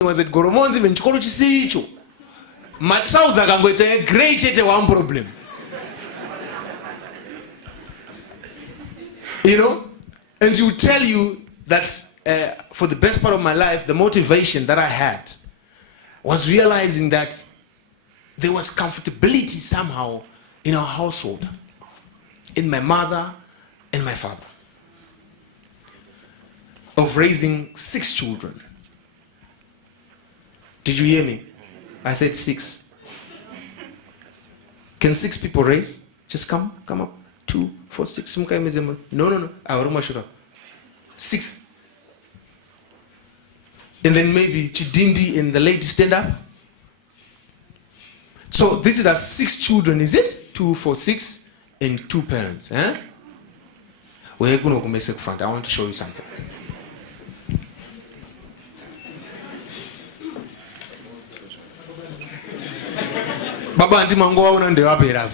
was at Goromonzi when chikolo chisiricho. My trouser kangoita grey chete one problem. You know? And he would tell you that for the best part of my life, the motivation that I had was realizing that there was comfortability somehow in our household, in my mother and my father, of raising 6 children. Did you hear me? I said 6. Can 6 people raise? Just come up. 2, 4, 6. No. I will 6. And then maybe Chidindi and the lady stand up. So this is our 6 children, is it? 2, 4, 6, and 2 parents. We're going to make front. I want to show you something. Baba anti mango una ndewa pera.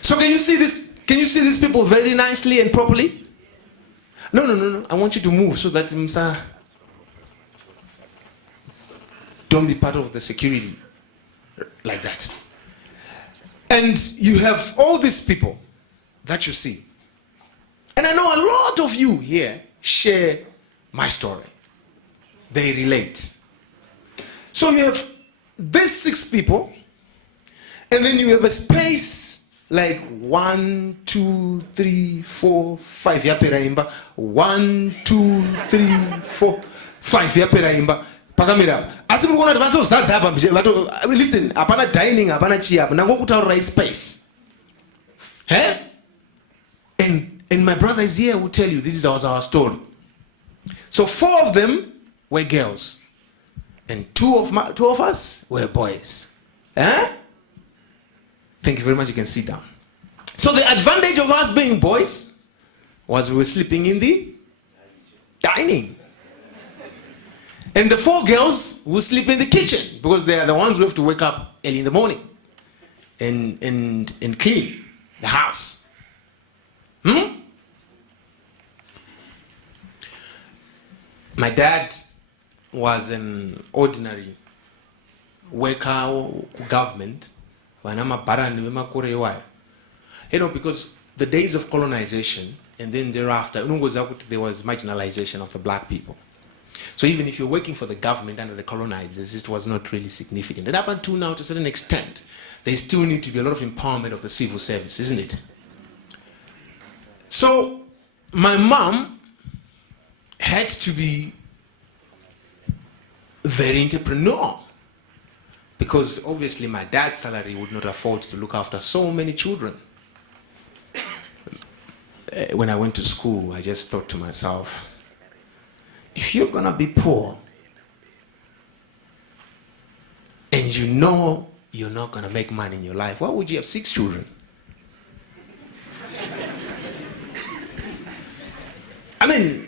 So can you see this? Can you see these people very nicely and properly? No. I want you to move so that Mr. Don't be part of the security like that. And you have all these people that you see. And I know a lot of you here share my story. They relate. So you have these 6 people, and then you have a space like 1, 2, 3, 4, 5 ya peraimba. 1, 2, 3, 4, 5 ya peraimba. Pakamira. Asimu kuna advantage starts hapa. Listen, apana dining, apana chia. Nango kutaura space. And my brother is here who tell you this is our story. So 4 of them were girls, and 2 of us were boys. Thank you very much. You can sit down. So the advantage of us being boys was we were sleeping in the dining, and the 4 girls will sleep in the kitchen because they are the ones who have to wake up early in the morning and clean the house. My dad was an ordinary worker government. You know, because the days of colonization and then thereafter, there was marginalization of the black people. So even if you're working for the government under the colonizers, it was not really significant. And up until now, to a certain extent, there still need to be a lot of empowerment of the civil service, isn't it? So my mom had to be very entrepreneurial, because obviously my dad's salary would not afford to look after so many children. When I went to school, I just thought to myself, if you're gonna be poor and you know you're not gonna make money in your life, why would you have 6 children? I mean,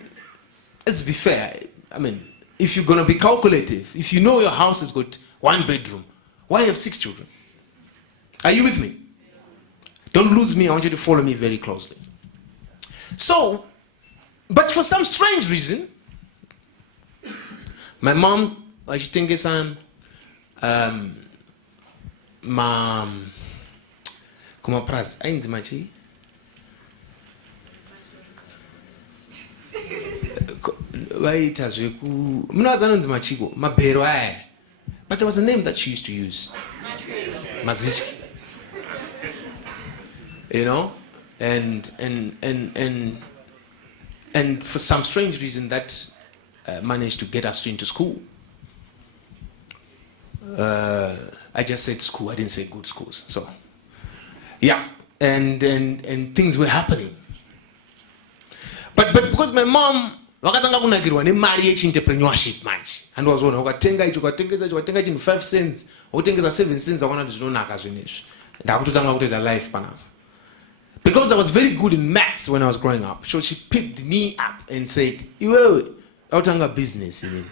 let's be fair. I mean, if you're gonna be calculative, if you know your house has got 1 bedroom, why have 6 children? Are you with me? Don't lose me. I want you to follow me very closely. So, but for some strange reason, my mom, she thinks kuma pras ainzi machi vaita zveku munazana nzi machiko mabhero aya, but there was a name that she used to use, Mazishki, you know, and for some strange reason that managed to get us into school. I just said school, I didn't say good schools. So yeah, and things were happening. But because my mom wakatanga kunakirwa nemari yechientrepreneurship manje, and was one ukatenga icho ukatengesa icho ukatenga chinhu 5 cents ukatengesa 7 cents akona kuti zvinonaka zvinezvi ndakutotanga kutoita life panapa. Because I was very good in maths when I was growing up, so she picked me up and said, iwewe autanga business inini,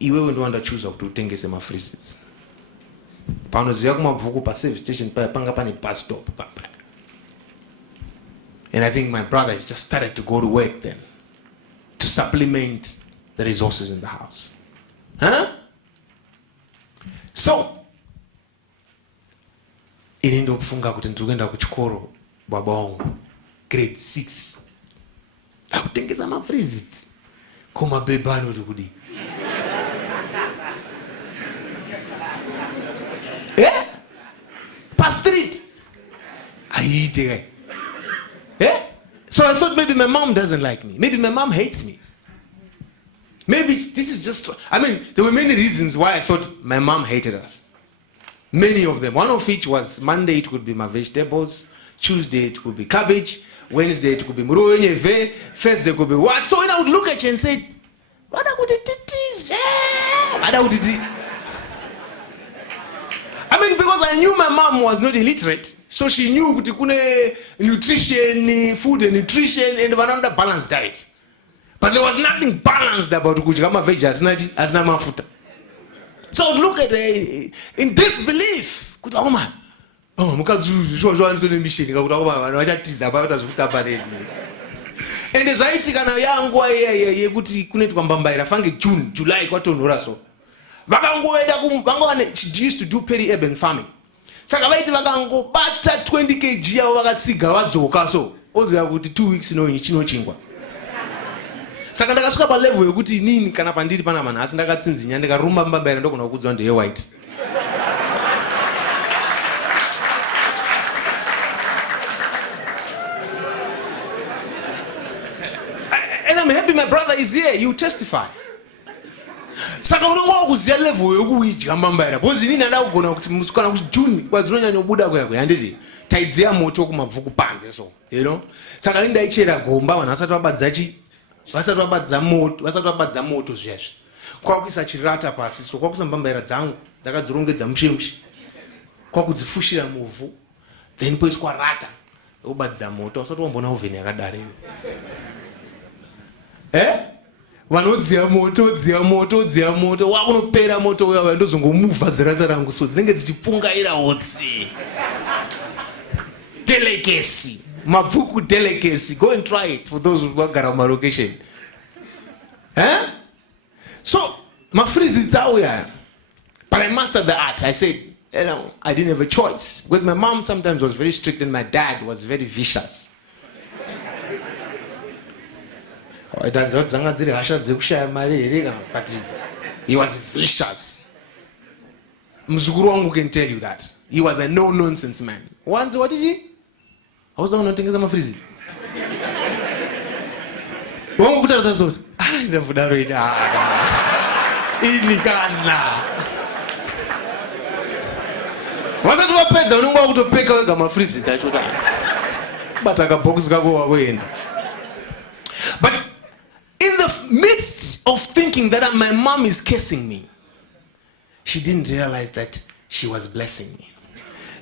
iwewe ndo wandachuza kuti utengese ma-freezers. Panoziva kumabvuku pa service station panga pane bus stop papa. And I think my brother has just started to go to work then to supplement the resources in the house. Huh? So, inindo kufunga kuti ndikuenda kuchikoro baba wangu grade 6 akutengesa mafrizits koma beba anoti kudi pa street ayiite kai so I thought maybe my mom doesn't like me, maybe my mom hates me, maybe this is just, I mean, there were many reasons why I thought my mom hated us. Many of them. One of which was Monday it could be my vegetables, Tuesday it could be cabbage, Wednesday it could be muruenye, Thursday it could be what? So when I would look at you and say, what would it is? I mean, because I knew my mom was not illiterate, so she knew nutrition, food and nutrition, and another balanced diet. But there was nothing balanced about kujama veg as na mafuta. So look at in disbelief. And there's right kana yangu yekuti kunetu kwambambaira fange June, July kwatonhora so. She used to do peri-urban farming. Saka vaiti vakangobata 20 kg yavo vakatsiga vadzoka so. Oziva kuti 2 weeks chinochingwa. Saka ndakasvika palevel yekuti inini kana pandiri pana vanhu asi ndakatsinzinya ndikarumba mbambaira ndogona kukudzwa ndeye white. And I'm happy my brother is here, you testify. Saka unongwa kuziya level yekuidya mbambaira because inini ndakugona kuti musikana kuti June kwadzinonyanya kubuda kwako yanditi taidziya moto kumabvuku panze so, you know. Saka ndaichera gomba vanhu asati vabadza moto zviyazvi kwakuisa chirata pasi so kwakuisa mbambaira dzangu ndakadzirongedza mushemushi kwakudzifushira muvhu then poiswa rata obadzisa moto usati wambona ovheni yakadaro vanodziya moto wakunopera moto uya ndozongomuvha zirata rangu so dzinenge dzichipfungaira hotsi delicacy mabvuku delicacy. Go and try it for those who work around my location. So my freeze is out here, but I mastered the art. I said, you know, I didn't have a choice because my mom sometimes was very strict and my dad was very vicious. But he was vicious. Mzukuru wangu can tell you that. He was a no-nonsense man. Once, what did he? I was the one who tengeza mafrizi. Wangu kutara zote. Ndafudaro ina. Inikana. Wasatu wapedza unongwa kutopeka wega mafrizi zachoka. Bataka box kako wawenda. But in the midst of thinking that my mom is cursing me, she didn't realize that she was blessing me.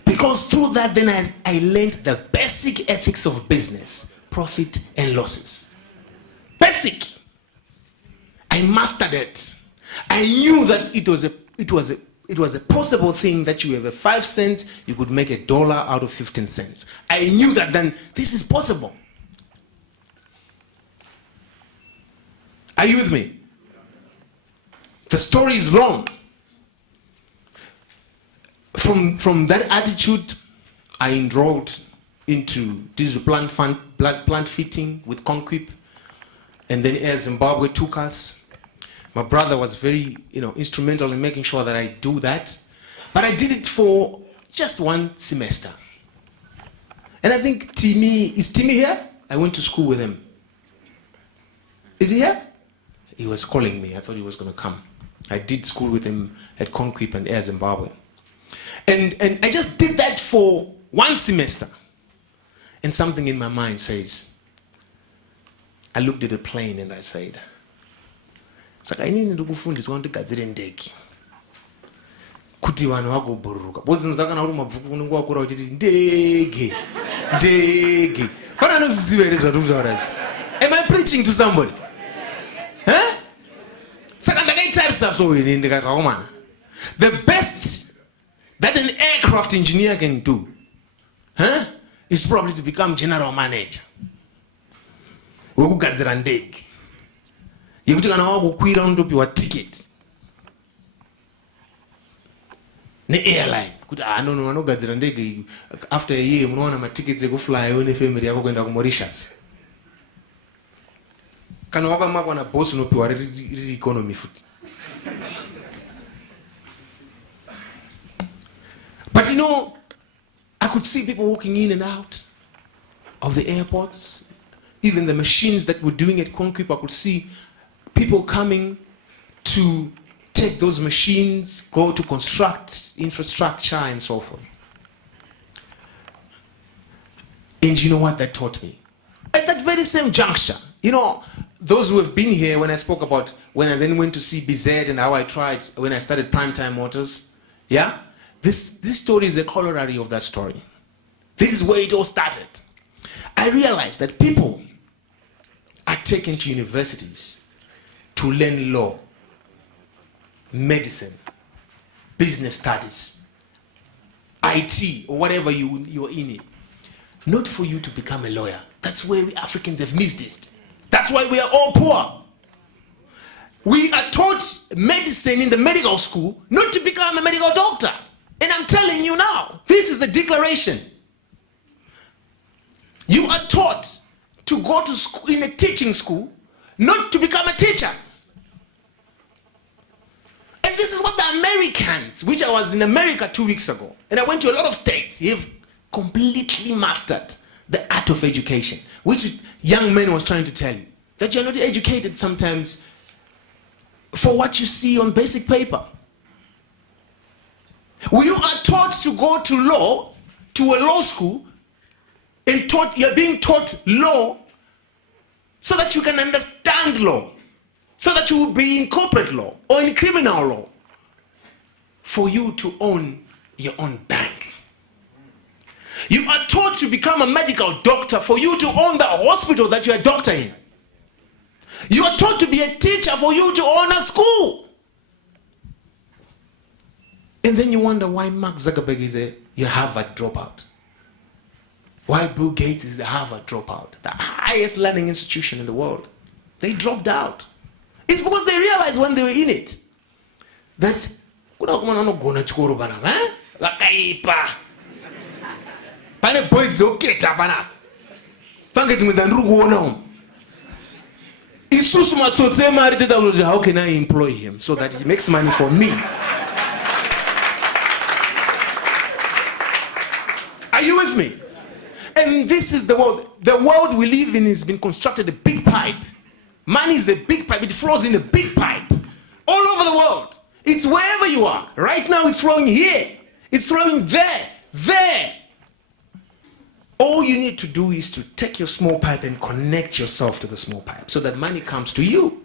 Because through that, then I learned the basic ethics of business, profit and losses. Basic. I mastered it. I knew that it was a possible thing that you have a 5 cents, you could make $1 out of 15 cents. I knew that then this is possible. Are you with me? The story is long. From that attitude, I enrolled into diesel plant fitting with Conquip, and then Air Zimbabwe took us. My brother was very, instrumental in making sure that I do that, but I did it for just 1 semester. And I think is Timmy here? I went to school with him. Is he here? He was calling me. I thought he was going to come. I did school with him at Conquip and Air Zimbabwe. And I just did that for 1 semester. And something in my mind says, I looked at the plane and I said, I need to go find this one to gadzire ndege. Kuti vanhu vagobururuka. Bozi muzakana uri mabvuku unenge wakura uchiti ndege. But I know this is very zvatutaura. Am I preaching to somebody? Saka ndakaitarisa so ine ndikati akomana. The best that an aircraft engineer can do is probably to become general manager. Wekugadzira ndege. Yekuti kana wakukwira unotopiwa ticket. Ne-airline. Kuti no, vanogadzira ndege. After a year, munowana matickets ekufly one family yako kuenda ku Mauritius. Kana wakamakwa na boss unopiwa riri economy futi. But you know, I could see people walking in and out of the airports. Even the machines that were doing it concrete, I could see people coming to take those machines, go to construct infrastructure and so forth. And you know what that taught me? At that very same juncture, you know, those who have been here when I spoke about when I then went to see BZ and how I tried when I started Primetime Motors, yeah? This story is a corollary of that story. This is where it all started. I realized that people are taken to universities to learn law, medicine, business studies, IT, or whatever you're in it. Not for you to become a lawyer. That's where we Africans have missed it. That's why we are all poor. We are taught medicine in the medical school not to become a medical doctor. And I'm telling you now, this is the declaration. You are taught to go to school in a teaching school, not to become a teacher. And this is what the Americans, which I was in America 2 weeks ago, and I went to a lot of states, have completely mastered the art of education, which young man was trying to tell you, that you're not educated sometimes for what you see on basic paper. You are taught to go to law, to a law school, and you're being taught law so that you can understand law, so that you will be in corporate law or in criminal law, for you to own your own bank. You are taught to become a medical doctor for you to own the hospital that you are a doctor in. You are taught to be a teacher for you to own a school. And then you wonder why Mark Zuckerberg is a Harvard dropout. Why Bill Gates is the Harvard dropout, the highest learning institution in the world. They dropped out. It's because they realized when they were in it that how can I employ him so that he makes money for me? Are you with me? And this is the world. The world we live in has been constructed a big pipe. Money is a big pipe. It flows in a big pipe. All over the world. It's wherever you are. Right now it's flowing here. It's flowing there. There. All you need to do is to take your small pipe and connect yourself to the small pipe so that money comes to you.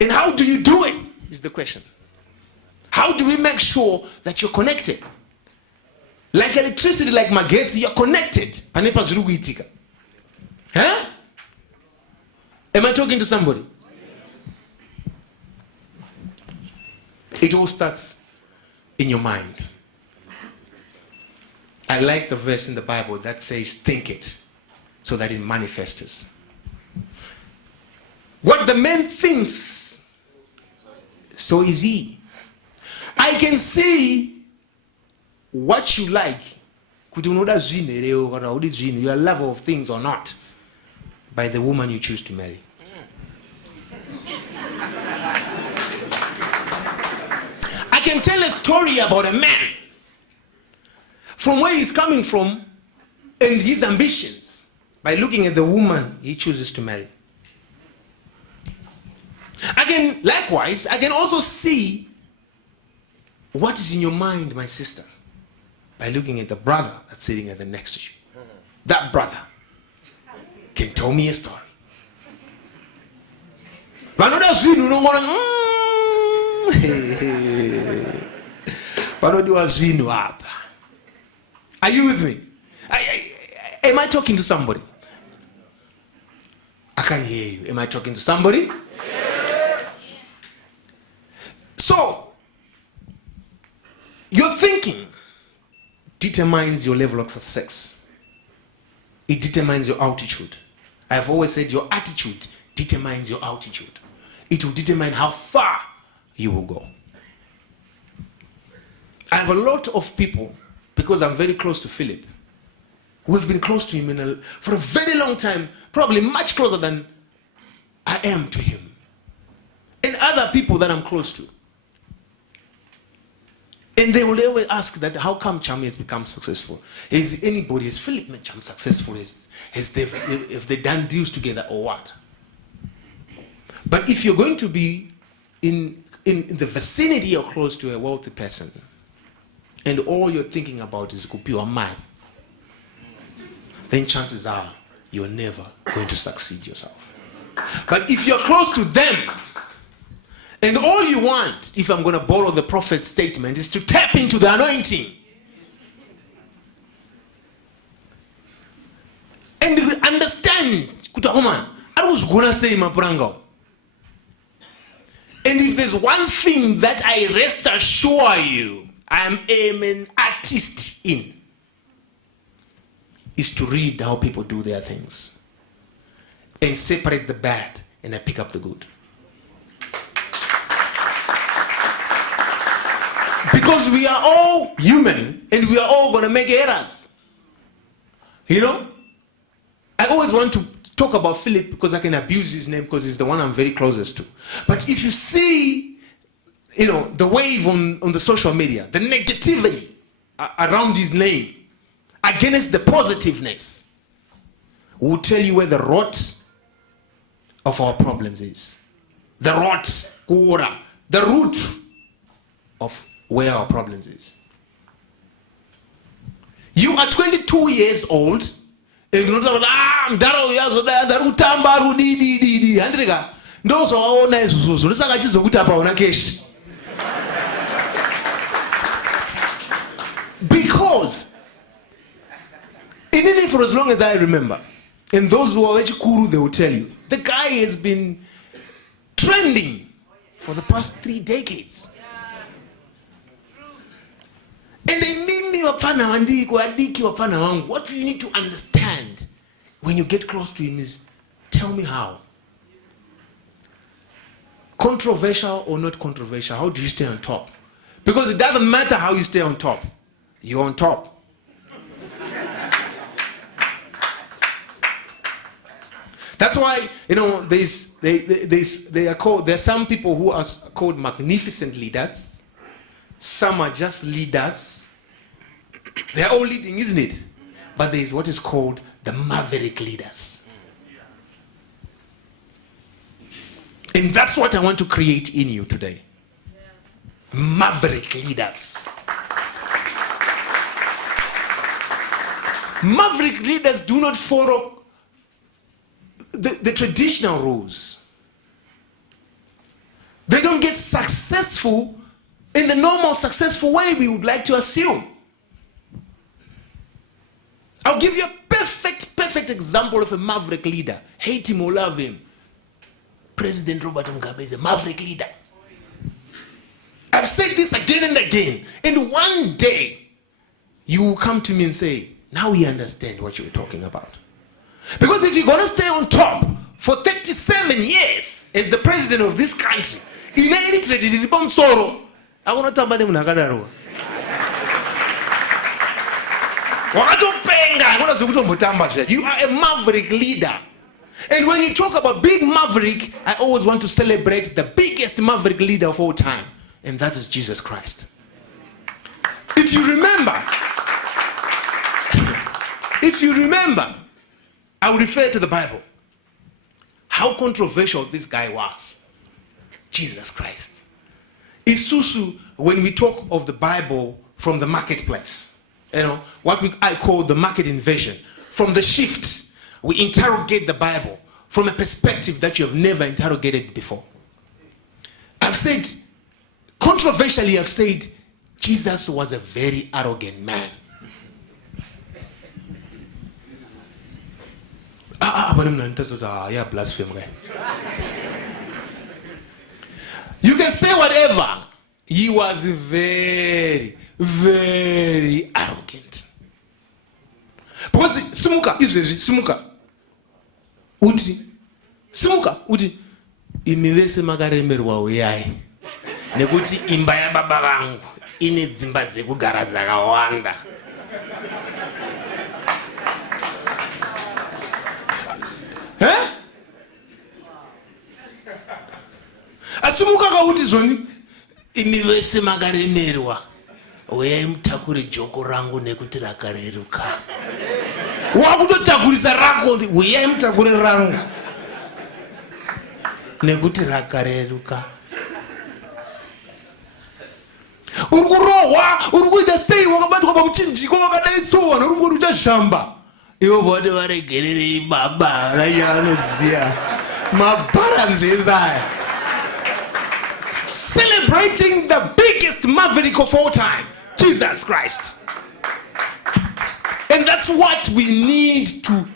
And how do you do it is the question. How do we make sure that you're connected? Like electricity, like magets, you're connected. Huh? Am I talking to somebody? It all starts in your mind. I like the verse in the Bible that says, think it, so that it manifests. What the man thinks, so is he. I can see what you like, your level of things or not, by the woman you choose to marry. I can tell a story about a man from where he's coming from and his ambitions by looking at the woman he chooses to marry. Likewise, I can also see what is in your mind, my sister, by looking at the brother that's sitting at the next to you. That brother can tell me a story. Are you with me? Am I talking to somebody? I can't hear you. Am I talking to somebody? Yes. So, your thinking determines your level of success. it determines your altitude. I've always said your attitude determines your altitude. It will determine how far you will go. I have a lot of people, because I'm very close to Philip, who have been close to him for a very long time, probably much closer than I am to him. And other people that I'm close to. And they will always ask that, how come Chami has become successful? Has Philip made Chami successful? Have they done deals together or what? But if you're going to be in the vicinity or close to a wealthy person, and all you're thinking about is kupiwa mali, then chances are you're never going to succeed yourself. But if you're close to them, and all you want, if I'm going to borrow the prophet's statement, is to tap into the anointing. And understand, I was going to say Maprango. And if there's one thing that I rest assure you, I'm an artist in, is to read how people do their things and separate the bad and I pick up the good. Because we are all human and we are all going to make errors. You know? I always want to talk about Philip because I can abuse his name because he's the one I'm very closest to. But if you see, you know, the wave on the social media, the negativity around his name against the positiveness will tell you where the rot of our problems is. The rot, the root of where our problems is. You are 22 years old and you're not because in for as long as I remember, and those who are kuru, they will tell you, the guy has been trending for the past 3 decades. And what you need to understand when you get close to him is, tell me how. Controversial or not controversial, how do you stay on top? Because it doesn't matter how you stay on top. You're on top. That's why, you know, there's some people who are called magnificent leaders. Some are just leaders. They're all leading, isn't it? But there's what is called the maverick leaders. And that's what I want to create in you today. Maverick leaders. Maverick leaders do not follow the traditional rules. They don't get successful in the normal successful way we would like to assume. I'll give you a perfect example of a maverick leader. Hate him or love him. President Robert Mugabe is a maverick leader. I've said this again and again. And one day, you will come to me and say, now we understand what you were talking about. Because if you're going to stay on top for 37 years as the president of this country, you are a maverick leader. And when you talk about big maverick, I always want to celebrate the biggest maverick leader of all time, and that is Jesus Christ. If you remember, I will refer to the Bible. How controversial this guy was. Jesus Christ. Isusu, when we talk of the Bible from the marketplace, you know, what I call the market invasion, from the shift, we interrogate the Bible from a perspective that you have never interrogated before. I've said, controversially, I've said, Jesus was a very arrogant man. Blasphemy. You can say whatever. He was very, very arrogant. Because simuka izvezvi, simuka uti, simuka uti imi vese makaremerwa uyai nekuti imba yababa vangu ine dzimba dzekugara dzakawanda. Asimuka kauti zvoni imi vese makaremerwa uyai mutakure joko rangu nekuti rakareruka. Wakutotakurisa rako uyai mutakure rangu nekuti rakareruka. Urikurohwa, urikuita sei wakabatwa pamuchinjiko wakadai so vanhu uri kuona uchazhamba. Ivo vode varegererei baba vanoziya mabharanzi ezaya. Celebrating the biggest maverick of all time, Jesus Christ. And that's what we need to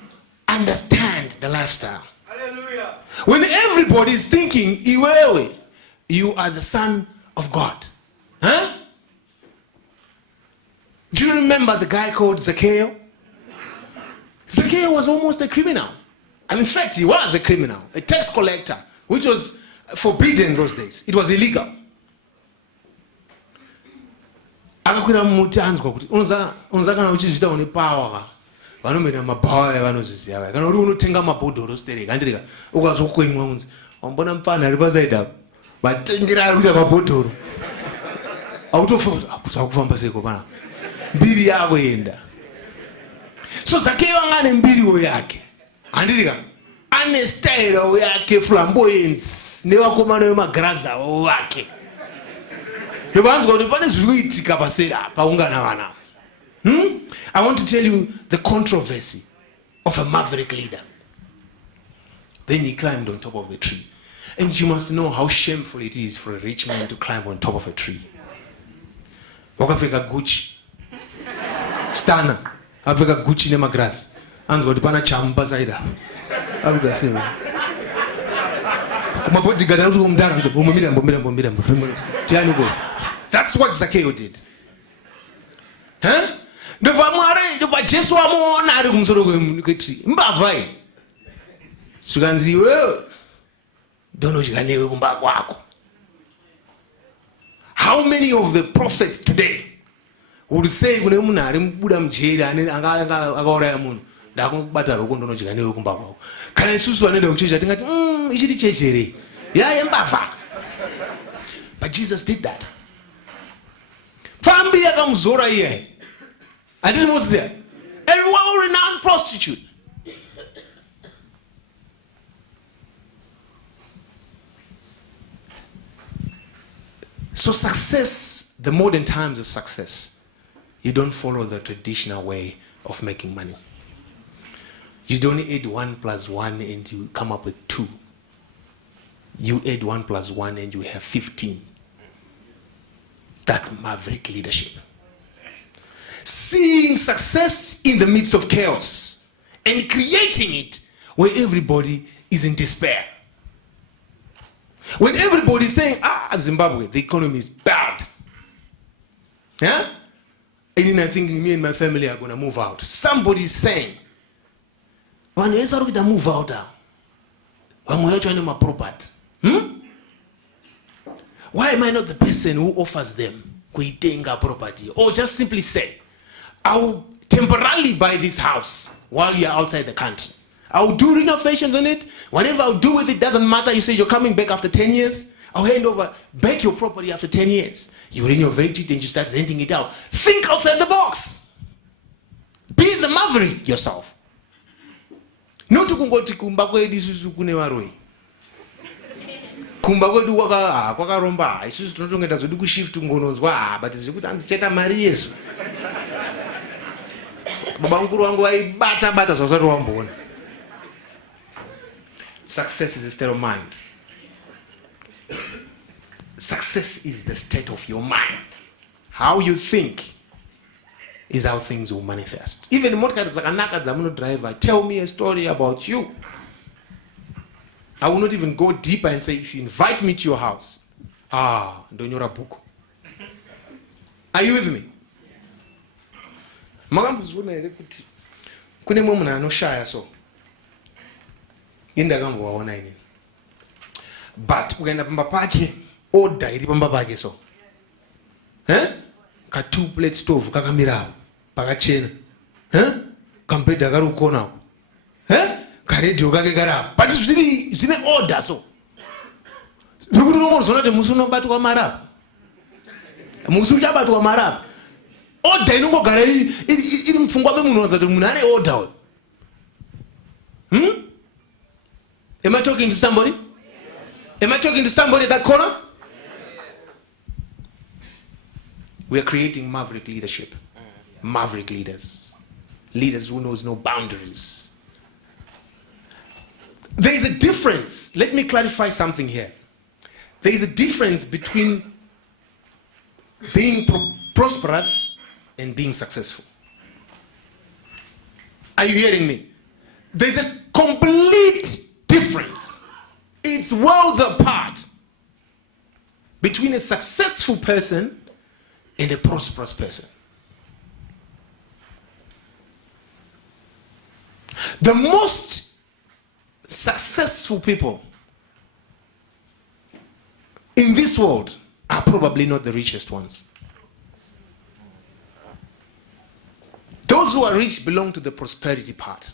understand the lifestyle. Hallelujah. When everybody is thinking, Iwewe, you are the son of God. Huh? Do you remember the guy called Zacchaeus? Zacchaeus was almost a criminal. And in fact, he was a criminal, a tax collector, which was forbidden those days. It was illegal. Akakwira muti anzwa kuti unza kana uchizvita une power vanomena mabawa yavanozviziva vai kana uri unotenga mabhodhoro stereka andirika ukazokweimwa unzi wambona mupfana ari pasaidi apo matengera ari kuita mabhodhoro autofa kufamba seko pana mbiri yako enda. So Zacchaeus anga ane mbiriwo yake andirika ane style yake flamboyance nevakomana vemagirazi avo vake nevanzwa kuti pane zviri kuitika pasera paungana vana. I want to tell you the controversy of a maverick leader. Then he climbed on top of the tree. And you must know how shameful it is for a rich man to climb on top of a tree. Wakapfeka Gucci stana apfeka Gucci nemagirazi anzwa kuti pana chamu pasaidi apo akuda sei kumabhodigadi ari kumudara anzwa mbomira tiani ko. That's what Zacchaeus did. Ndobva Mwari ndobva Jesu amuona ari kumusoro kwetri mbavhai zvikanzi iwewe ndonodya newe kumba kwako. How many of the prophets today would say kune munhu ari mubuda mujeri akauraya munhu ndakubata roko ndonodya newe kumba kwako. Kana isusu vanoenda kuchechi tingati ichiri chechi here yembavha. But Jesus did that. Pfambi yakamuzora iye handiti muziya, a well-renowned prostitute. So success, the modern times of success, you don't follow the traditional way of making money. You don't add 1 + 1 and you come up with 2. You add 1 + 1 and you have 15. That's maverick leadership. Seeing success in the midst of chaos and creating it where everybody is in despair. When everybody is saying, Zimbabwe, the economy is bad. Yeah? And then I'm thinking, me and my family are going to move out. Somebody is saying, when you start to move out, I'm trying to my property. Why am I not the person who offers them kuitenga property? Or just simply say, I will temporarily buy this house while you're outside the country. I will do renovations on it. Whatever I'll do with it doesn't matter. You say you're coming back after 10 years. I'll hand over back your property after 10 years. You renovate it and you start renting it out. Think outside the box. Be the maverick yourself. Not to kungoti kumba kwedu isusu kune varoi. Kumba kwedu kwakaromba isusu tinotongeta zvedu kushift ngononzwa but zviri kuti anzicheta mari yesu. Baba mukuru wangu vaibata zvasati wamboona. Success is a state of mind. Success is the state of your mind. How you think is how things will manifest. Even motikari dzakanaka dzamunodriver, tell me a story about you. I will not even go deeper and say, if you invite me to your house, ndonyora bhuku. Are you with me? Makambozviona here kuti kune mwe munhu anoshaya so indakambowaona inini, but ukaenda pamba pake order iri pamba pake so ka 2 plate stove kakamirapo pakachena, kambedha kari kukonapo, karedhiyo kake karapo, but zvine order so. Ndokuti unongozoona kuti musi unobatwa marapa, musi uchabatwa marapa, order inongogara iri mupfungwa memunhu kuti munhu ane order. Am I talking to somebody? Yes. Am I talking to somebody at that corner? Yes. We are creating maverick leadership. Maverick leaders. Leaders who knows no boundaries. There is a difference. Let me clarify something here. There is a difference between being prosperous and being successful. Are you hearing me? There's a complete difference. It's worlds apart between a successful person and a prosperous person. The most successful people in this world are probably not the richest ones. Those who are rich belong to the prosperity part.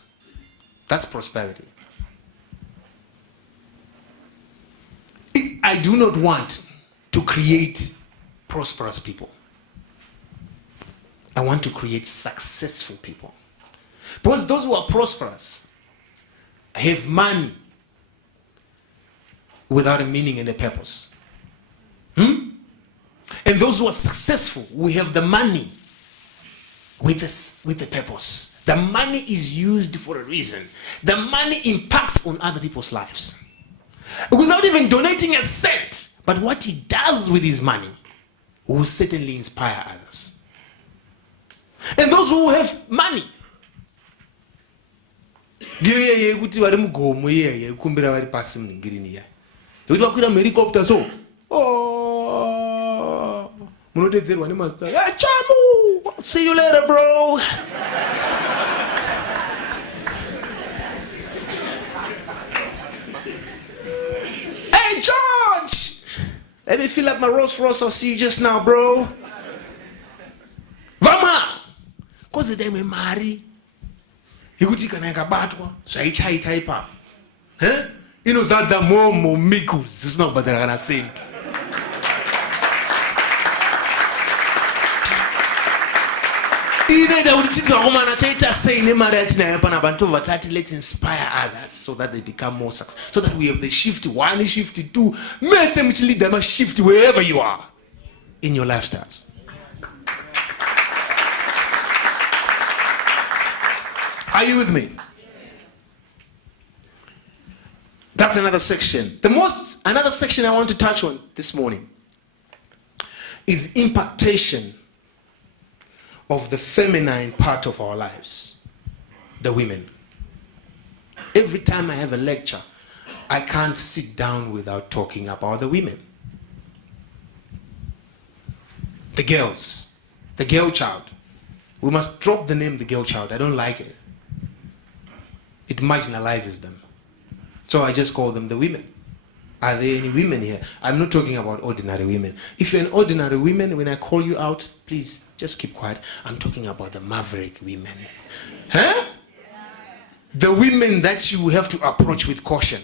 That's prosperity. I do not want to create prosperous people. I want to create successful people. Because those who are prosperous have money without a meaning and a purpose. And those who are successful, we have the money with a purpose. The money is used for a reason. The money impacts on other people's lives. Without even donating a cent, but what he does with his money will certainly inspire others. And those who have money, kuti vari mugomo iyeye kumbira vari pasi munhingirini iya kuti vakwira muhelicopter so munodedzerwa nemazita, hey Chamu, see you later bro. Hey George, let me fill up my Rolls Royce, I'll see you just now bro. Vama koze dai mari ikuti kana yakabatwa zvaichaita ipapo inozadza momo mikus zvisina kubhadhara kana senti. Inoita kuti tidzi vakomana toita sei nemari yatinayo panapa nditobva tati let's inspire others so that they become more successful, so that we have the shift 1, shift 2, mese muchilida mashift wherever you are in your lifestyles. Are you with me? Yes. That's another section. Another section I want to touch on this morning is impactation of the feminine part of our lives, the women. Every time I have a lecture, I can't sit down without talking about the women. The girls, the girl child. We must drop the name the girl child. I don't like it. It marginalizes them. So I just call them the women. Are there any women here? I'm not talking about ordinary women. If you're an ordinary woman, when I call you out, please just keep quiet. I'm talking about the maverick women. Huh? The women that you have to approach with caution.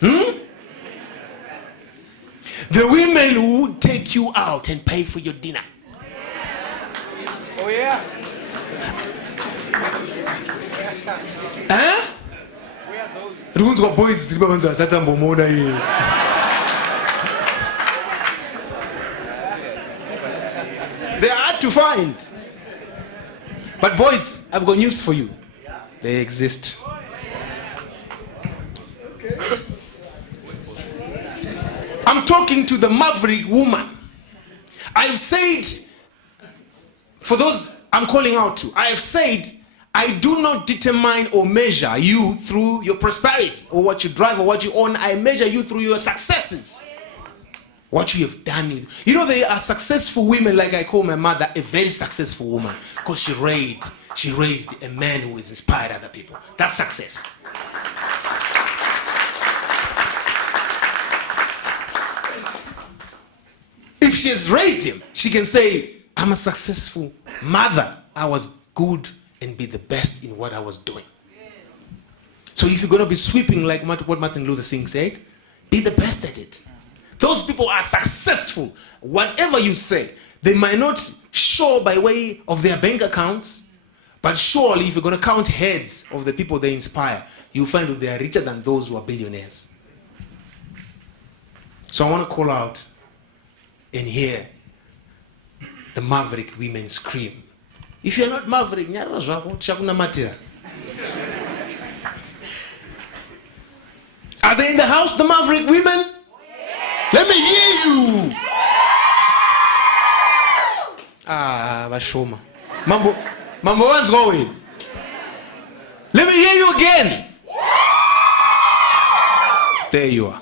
The women who take you out and pay for your dinner. Oh yeah. Huh? Rules got boys they are hard to find. But boys, I've got news for you. They exist. I'm talking to the maverick woman. I've said, for those I'm calling out to, I have said, I do not determine or measure you through your prosperity or what you drive or what you own. I measure you through your successes. What you have done. You know, there are successful women, like I call my mother a very successful woman, because she read, She raised a man who has inspired other people. That's success. If she has raised him, she can say, I'm a successful mother. I was good and be the best in what I was doing. So if you're going to be sweeping like what Martin Luther King said, be the best at it. Those people are successful. Whatever you say, they might not show by way of their bank accounts, but surely if you're going to count heads of the people they inspire, you'll find that they are richer than those who are billionaires. So I want to call out and hear the maverick women scream. If you're not maverick, are they in the house, the maverick women? Let me hear you. Bashoma. Mambo one's going. Let me hear you again. There you are.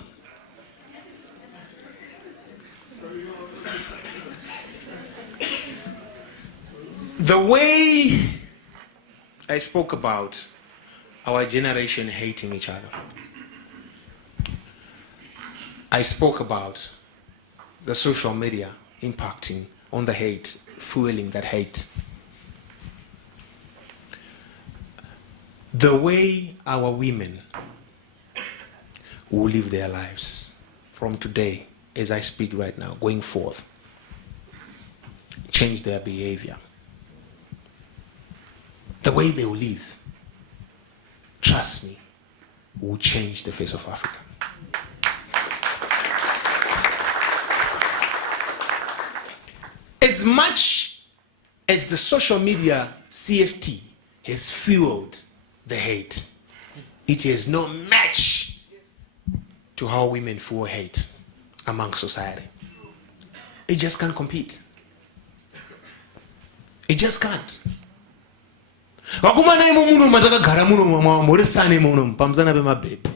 The way I spoke about our generation hating each other, I spoke about the social media impacting on the hate, fueling that hate. The way our women will live their lives from today, as I speak right now, going forth, change their behavior. The way they will live, trust me, will change the face of Africa. As much as the social media CST has fueled the hate, it has no match to how women fuel hate among society. It just can't compete. It just can't. Wakumana imo muno matakagara muno muri sane muno pamzana be mabebe.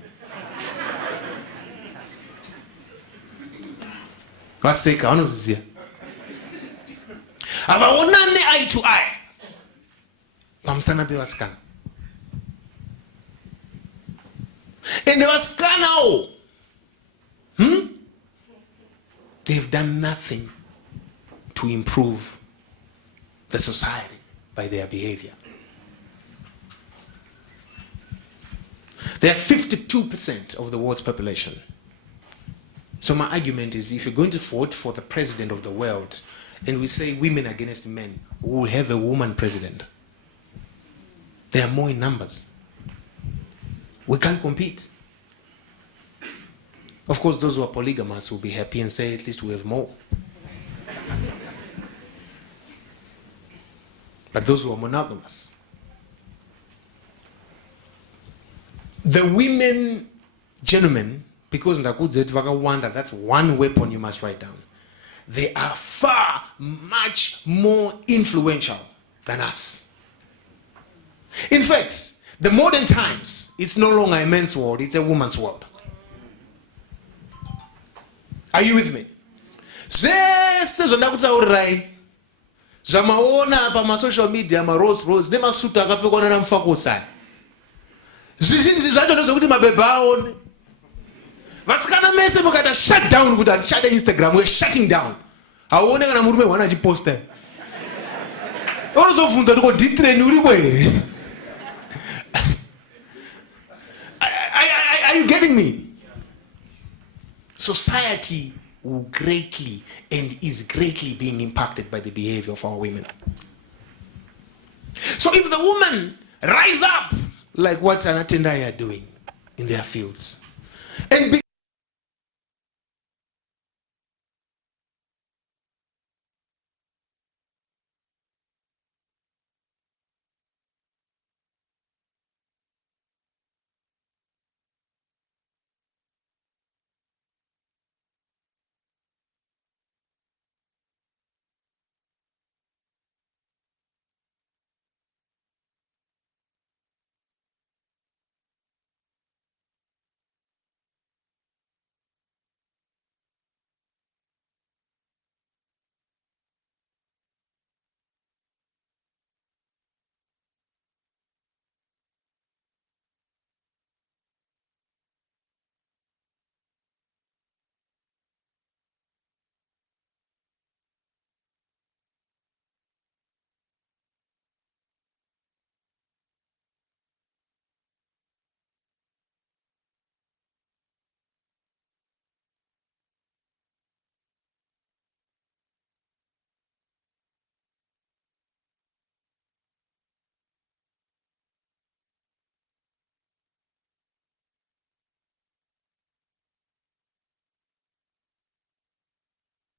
Waseka vanozviziva. Avaonane eye to eye pamusana pevasikana. And the vasikanawo, they've done nothing to improve the society by their behavior. They are 52% of the world's population. So my argument is, if you're going to vote for the president of the world, and we say women against men, we will have a woman president. They are more in numbers. We can't compete. Of course, those who are polygamous will be happy and say, at least we have more. But those who are monogamous, the women, gentlemen, because that's one weapon you must write down. They are far, much more influential than us. In fact, the modern times, it's no longer a man's world, it's a woman's world. Are you with me? Zvese zvandakutaurirai zvamaona pama-social media, ma-rose nemasuta akapfekwa nana Mufakosani, zvizhinji zvacho ndozvekuti mabhebha aone. Vasikana mese mukaita shut down kuti hatishade Instagram, we're shutting down. Hauone kana murume wana achiposta. Unozobvunza kuti ko D-train uriko here? Are you getting me? Society will greatly and is greatly being impacted by the behavior of our women. So if the women rise up like what Anat and I are doing in their fields, and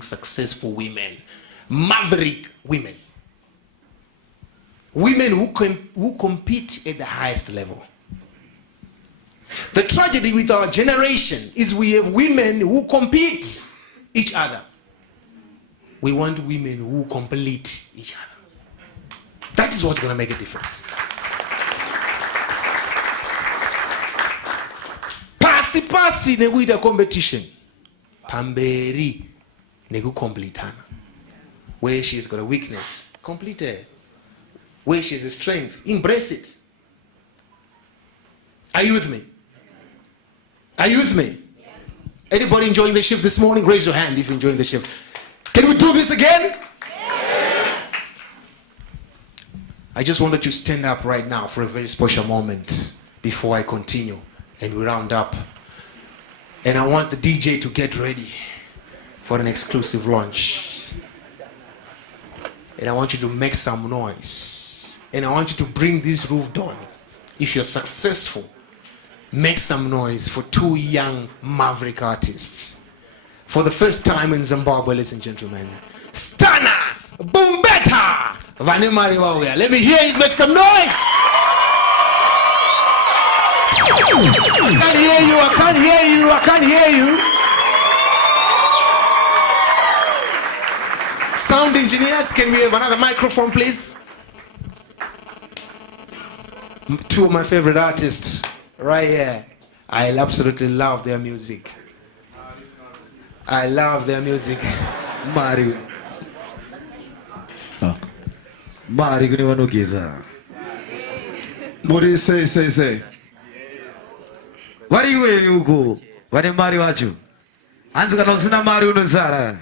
successful women, maverick women. Women who compete at the highest level. The tragedy with our generation is we have women who compete each other. We want women who complete each other. That is what's going to make a difference. Pasi nekuita competition. Pamberi nekukomplitana. Where she's got a weakness, complete her. Where she's a strength, embrace it. Are you with me? Are you with me? Yes. Anybody enjoying the shift this morning? Raise your hand if you're enjoying the shift. Can we do this again? Yes. I just wanted you to stand up right now for a very special moment before I continue and we round up. And I want the DJ to get ready for an exclusive launch. And I want you to make some noise. And I want you to bring this roof down. If you're successful, make some noise for two young maverick artists. For the first time in Zimbabwe, ladies and gentlemen, Stana Bumbeta Vanemari Wawea. Let me hear you make some noise. I can't hear you, I can't hear you, I can't hear you. Sound engineers, can we have another microphone, please? Two of my favorite artists right here. I absolutely love their music. I love their music. Mario. Mario kuni vanogeza. Mori say. Vari weni uko. Vane mari vacho. Hanzi kana usina mari unosara.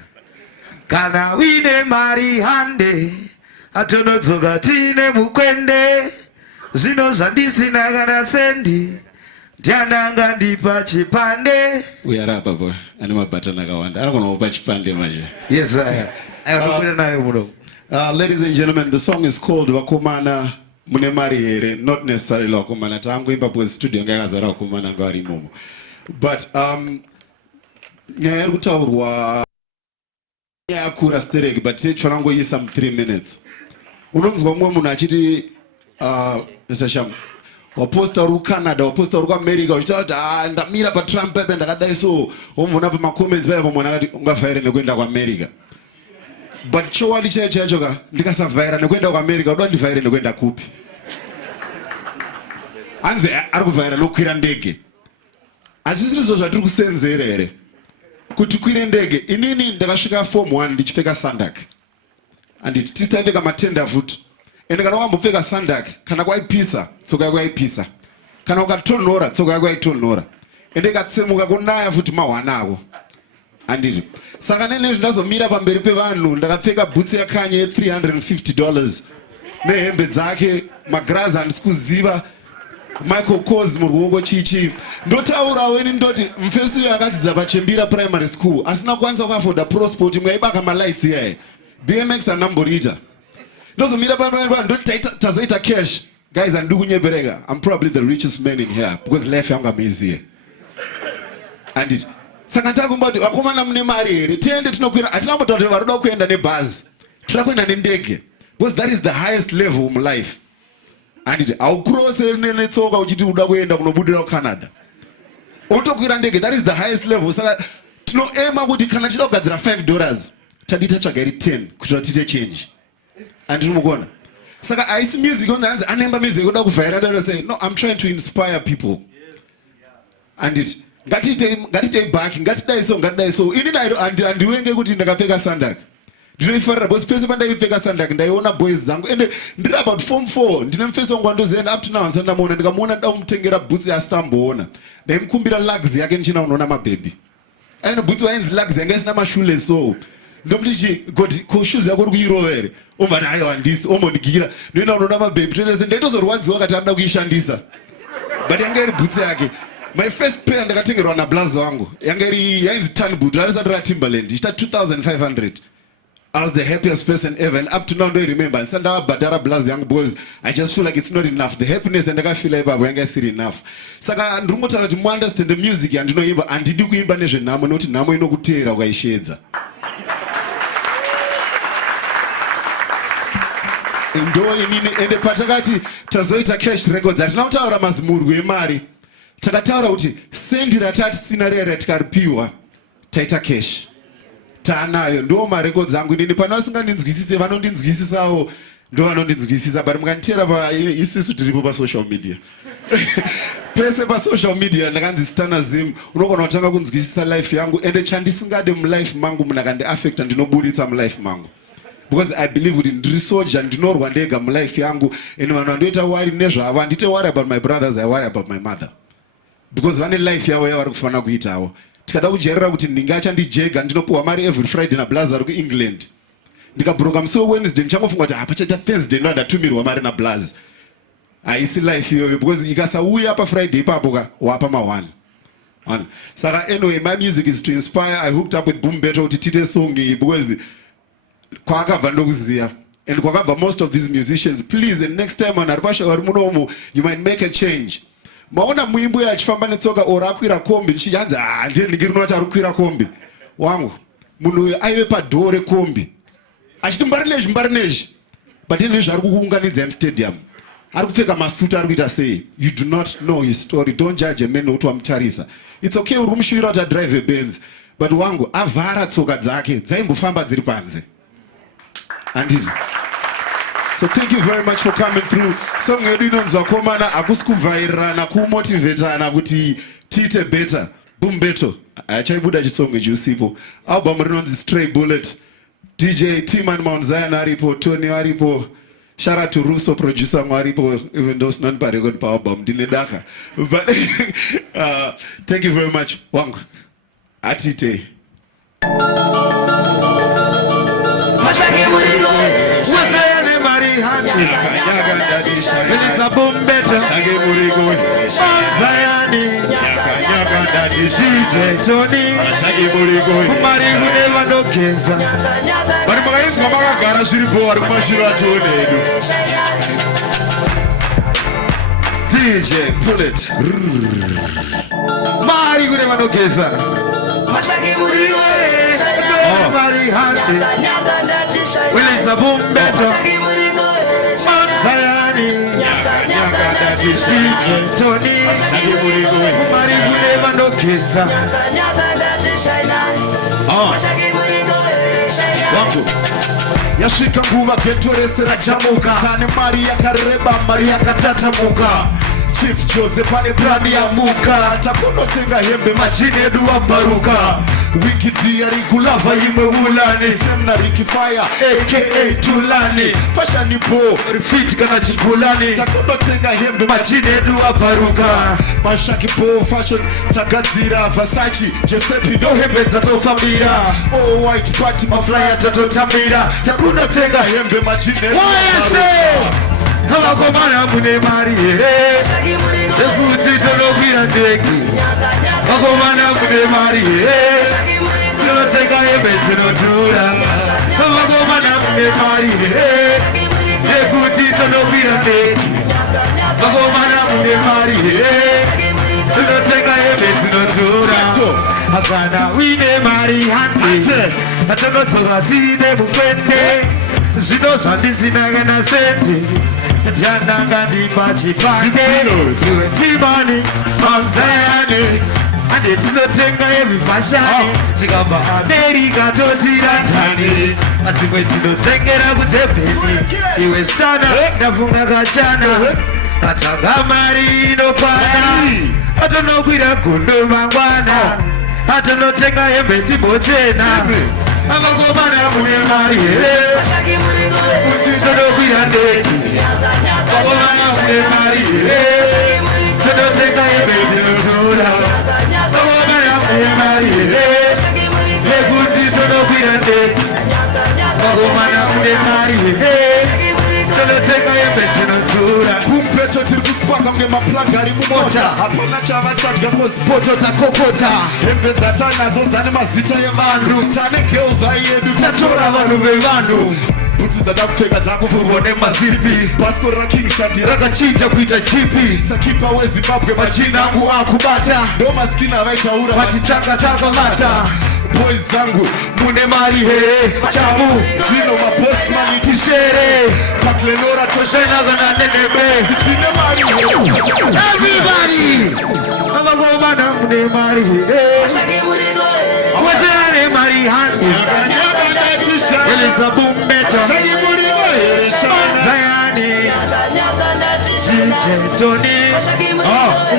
Kana wine mari hande. Atonodzoka tine mukwende. Zvino zvandisina kana sendi. Ndiananga ndipa chipande. Uyarapa boy. Ane mabhatani akawanda. Anogona kupa chipande manje. Yes, I don't know. Ladies and gentlemen, the song is called Vakomana Mune Mari Here. Not necessarily Vakomana. Tangoimba po studio ngakazara vakomana ngari momo. But nyaya kutaurwa yakura stereki but chwanangoisa some 3 minutes. Unonzwa mumwe munhu achiti Mr. Sham, waposta uri Canada, waposta uri America, uchitaura ndamira paTrump pepe ndakadai so, womona pamacomments paya pamwana akati ungavhaira nekuenda kuAmerica. But chokwadi chacho ka ndikasavhaira nekuenda kuAmerica, unoda ndivhaire nekuenda kupi? Hanzi ari kuvhaira nokukwira ndege. Hazvisiri zvo zvatiri kusenzera here. Kuti kwire ndege, inini ndakasvika form 1 ndichipfeka sandak. Anditi tisitaipfeka matenda futi. Ende kana wambopfeka sandak, kana kwaipisa, tsoka yako yaipisa. Kana ukatonhora, tsoka yako yaitonhora. Ende ikatsemuka kunaya futi mahwana ako. Anditi. Saka nene ndazomira pamberi pevanhu ndakapfeka boots yakanye $350. Nehembe dzake, magrazi handisi kuziva. Michael Kors muruoko chichi. Ndotaura weni ndoti mfesi uyo akadzidza paChembira Primary School asina kwanisa kuafoda Prosport mwaibaka malights iyaye. BMX anamborita. Ndozomira pamberi ndoti tazoita cash. Guys, andikunyepereka. I'm probably the richest man in here because life yangu amazing. And it saka ndakumbati vakomana mune mari here. Tiende tinokwira atinambotaura kuti varoda kuenda nebhazi. Toda kuenda nendege. Because that is the highest level in life. Anditi aukrose netsoka uchiti uda kuenda kunobudira kuCanada. Unotokwira ndege, that is the highest level. Saka tinoema kuti kana tida kugadzira $5 tadita tsvagari 10 kuti tite change. Anditi mukona. Saka aisi music on hands anemba music uda kuvhaira and say no, I'm trying to inspire people. Anditi ngatitei back ngatidai so inini andiwenge kuti ndakapfeka sandak. Ndinoifarira bosi pese pandaipfeka sandak ndaiona boys zangu ende ndiri about form 4 ndine mufesi wangu wandozienda up to now handisandamuona ndikamuona ndamutengera boots yasitamboona ndaimukumbira lugs yake ndichina unoona mabhebi aino boots wainzi lugs yanga isina mashule so ndomuti goti ko shoes yako uri kuirova here omvani hayo handisi omondigira ndoenda unoona mabhebi toendese ndaitozorwadziwa kati anoda kuishandisa but yanga iri boots yake. My first pair ndakatengerwa nablaza wangu yanga iri yainzi tan boot rarisati raTimberland ichita 2500. I was the happiest person ever, and up to now, I don't remember. And Sanda Badara Blaz young boys, I just feel like it's not enough. The happiness and I feel like I'm enough. Saka ndrumota to understand the music and you know and did you imba nezve namo not namo inokutera ukaishedza. ndo inini ende patakati tazoita cash records hatina kutaura mazimurwu emari takataura kuti sendi ratati sina rere tikaripiwa taita cash taanayo ndo marecords angu inini pana vasingandinzwisise vanondinzwisisawo ndo vanondinzwisisa but mukanditeera isusu tiripo pasocial media pese pasocial media ndakanzi Stana Zim unogona kutanga kunzwisisa life yangu ende chandisingade mulife mangu munakandiaffecta ndinoburitsa mulife mangu because I believe kuti ndiri soja ndinorwa ndega mulife yangu ende vanhu vandoita wari nezvavo handite worry about my brothers, I worry about my mother because vane life yavo yavari kufanira kuitawo tikada kujerera kuti ndingachandijega ndinopuhwa mari every Friday naBlaza ari kuEngland ndikabhuroka musi weWednesday ndichangofunga kuti pachaita Thursday ndo ndatumirwa mari naBlaza haisi life iyoyo because ikasauya paFriday ipapo wapa ma1 saka anyway my music is to inspire. I hooked up with Boom Beto kuti tite song because kwakabva ndokuziya and kwakabva most of these musicians. Please, and next time on aripasha vari munomu you might make a change. Maona muimbo yachifamba netsoka orakwira kombi ndichanzi ndiye ndingirino charukwira kombi wangu munhu aive padhore kombi achiti mbarineji but ine zvari kukuunganidza mstadium ari kupfeka masutu ari kuita sei. You do not know his story. Don't judge a man nokuti wamutarisa. It's okay uri kumushuvira kuti adrive a Benz but wangu avhara tsoka dzake dzaimbofamba dziri panze handiti. So thank you very much for coming through. Song yedu inonzi Vakomana hakusi kuvhairirana kumotivetana kuti tiite better. Boom Beto achaibuda chisongo chiusipo. Album rinonzi Stray Bullet. DJ Timan Mount Zion aripo, Tony aripo. Shout out to Russo producer aripo, even though it's not by record power album ndine daka. But thank you very much wangu. Atite. Mashaki murigo wazene mari hani Benita Boom Beto Zayani DJ Tony Mari kuneva nokeza Bari magaisi magagara zviripo ari kumashiro atone edu. DJ Bullet Mari kuneva nokeza Mashaki murigo Mari hani Benita Boom Beto Zayani DJ Tony Mari kuneva nokeza wangu yasvika nguva geto rese rachamuka tane mari yakareba mari yakatatamuka Chief Joseph ane plani ya muka takunotenga hembe majini edu wabvaruka Wiki ari kulava imwe ulani Semna Ricky Fire aka Tulani Fashion po refit kana chigulani takunotenga hembe majini edu wabvaruka Mashaki po fashion tagadzira Versace Giuseppe no hembe dzatofambira All white party maflyer tatotambira takunotenga hembe majini edu wabvaruka Vakomana mune mari here ekuti tonokwira ndege Vakomana mune mari here tinotenga hembe dzinodhura Vakomana mune mari here ekuti tonokwira ndege Vakomana mune mari here tinotenga hembe dzinodhura Hapana wine mari hande atonotsoka tine mukwende zvino zvandisina kana sende Jananga di pachipande Iwe timani Mamzayani Ande tinotenga evi fashani Chikamba Amerika totira ndani Atimwe tinotengera kutepeni Iwe Stana Nafunga kachana Atanga mari inopana Atonokwira kundu mangwana Atonotenga hembe timochena Avakomana mune mari here Kuti tonokwira ndege Vakomana mune mari here Tonotenga hembe dzinodhura Vakomana mune mari here Nekuti tonokwira ndege Vakomana mune mari here Tonotenga hembe dzinodhura Boom Beto tiri kusipaka kunge maplanga ari mumota hapana chava chadya kozipoto takokota hembe dzatanadzo dzane mazita evanhu tane girls ayedu tatora vanhu vevanhu bhutsu dzadakupfeka dzakuvhurwa nemazipi bhasikoro raking shadi rakachinja kuita chipi sakipa wezimbabwe machinangu akubata ndo maskini avaitaura vachitanga mata boys zangu mune mari here chamu zino maboss mani tishere paklenora toshena kana nenebe tichine mari everybody abagomana mune mari here wazane mari hangu Elizabumbeto Zayani Tony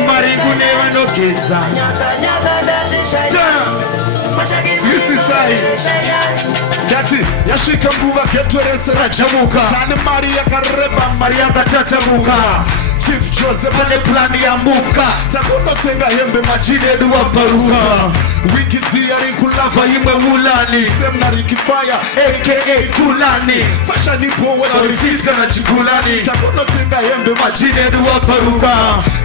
Marigune Vanokeza This is Jati yashika mbuga ketwerese Rajamuka Tane Maria kareba Maria Katatamuka Chief Joseph Pane plani ya muka Takuno tenga hembe Machine duwa paruka Wiki diari kulava Imwe mulani Semna rikifaya AKA Tulani Fasha nipo wada Rifita na chikulani Takuno tenga hembe Machine duwa paruka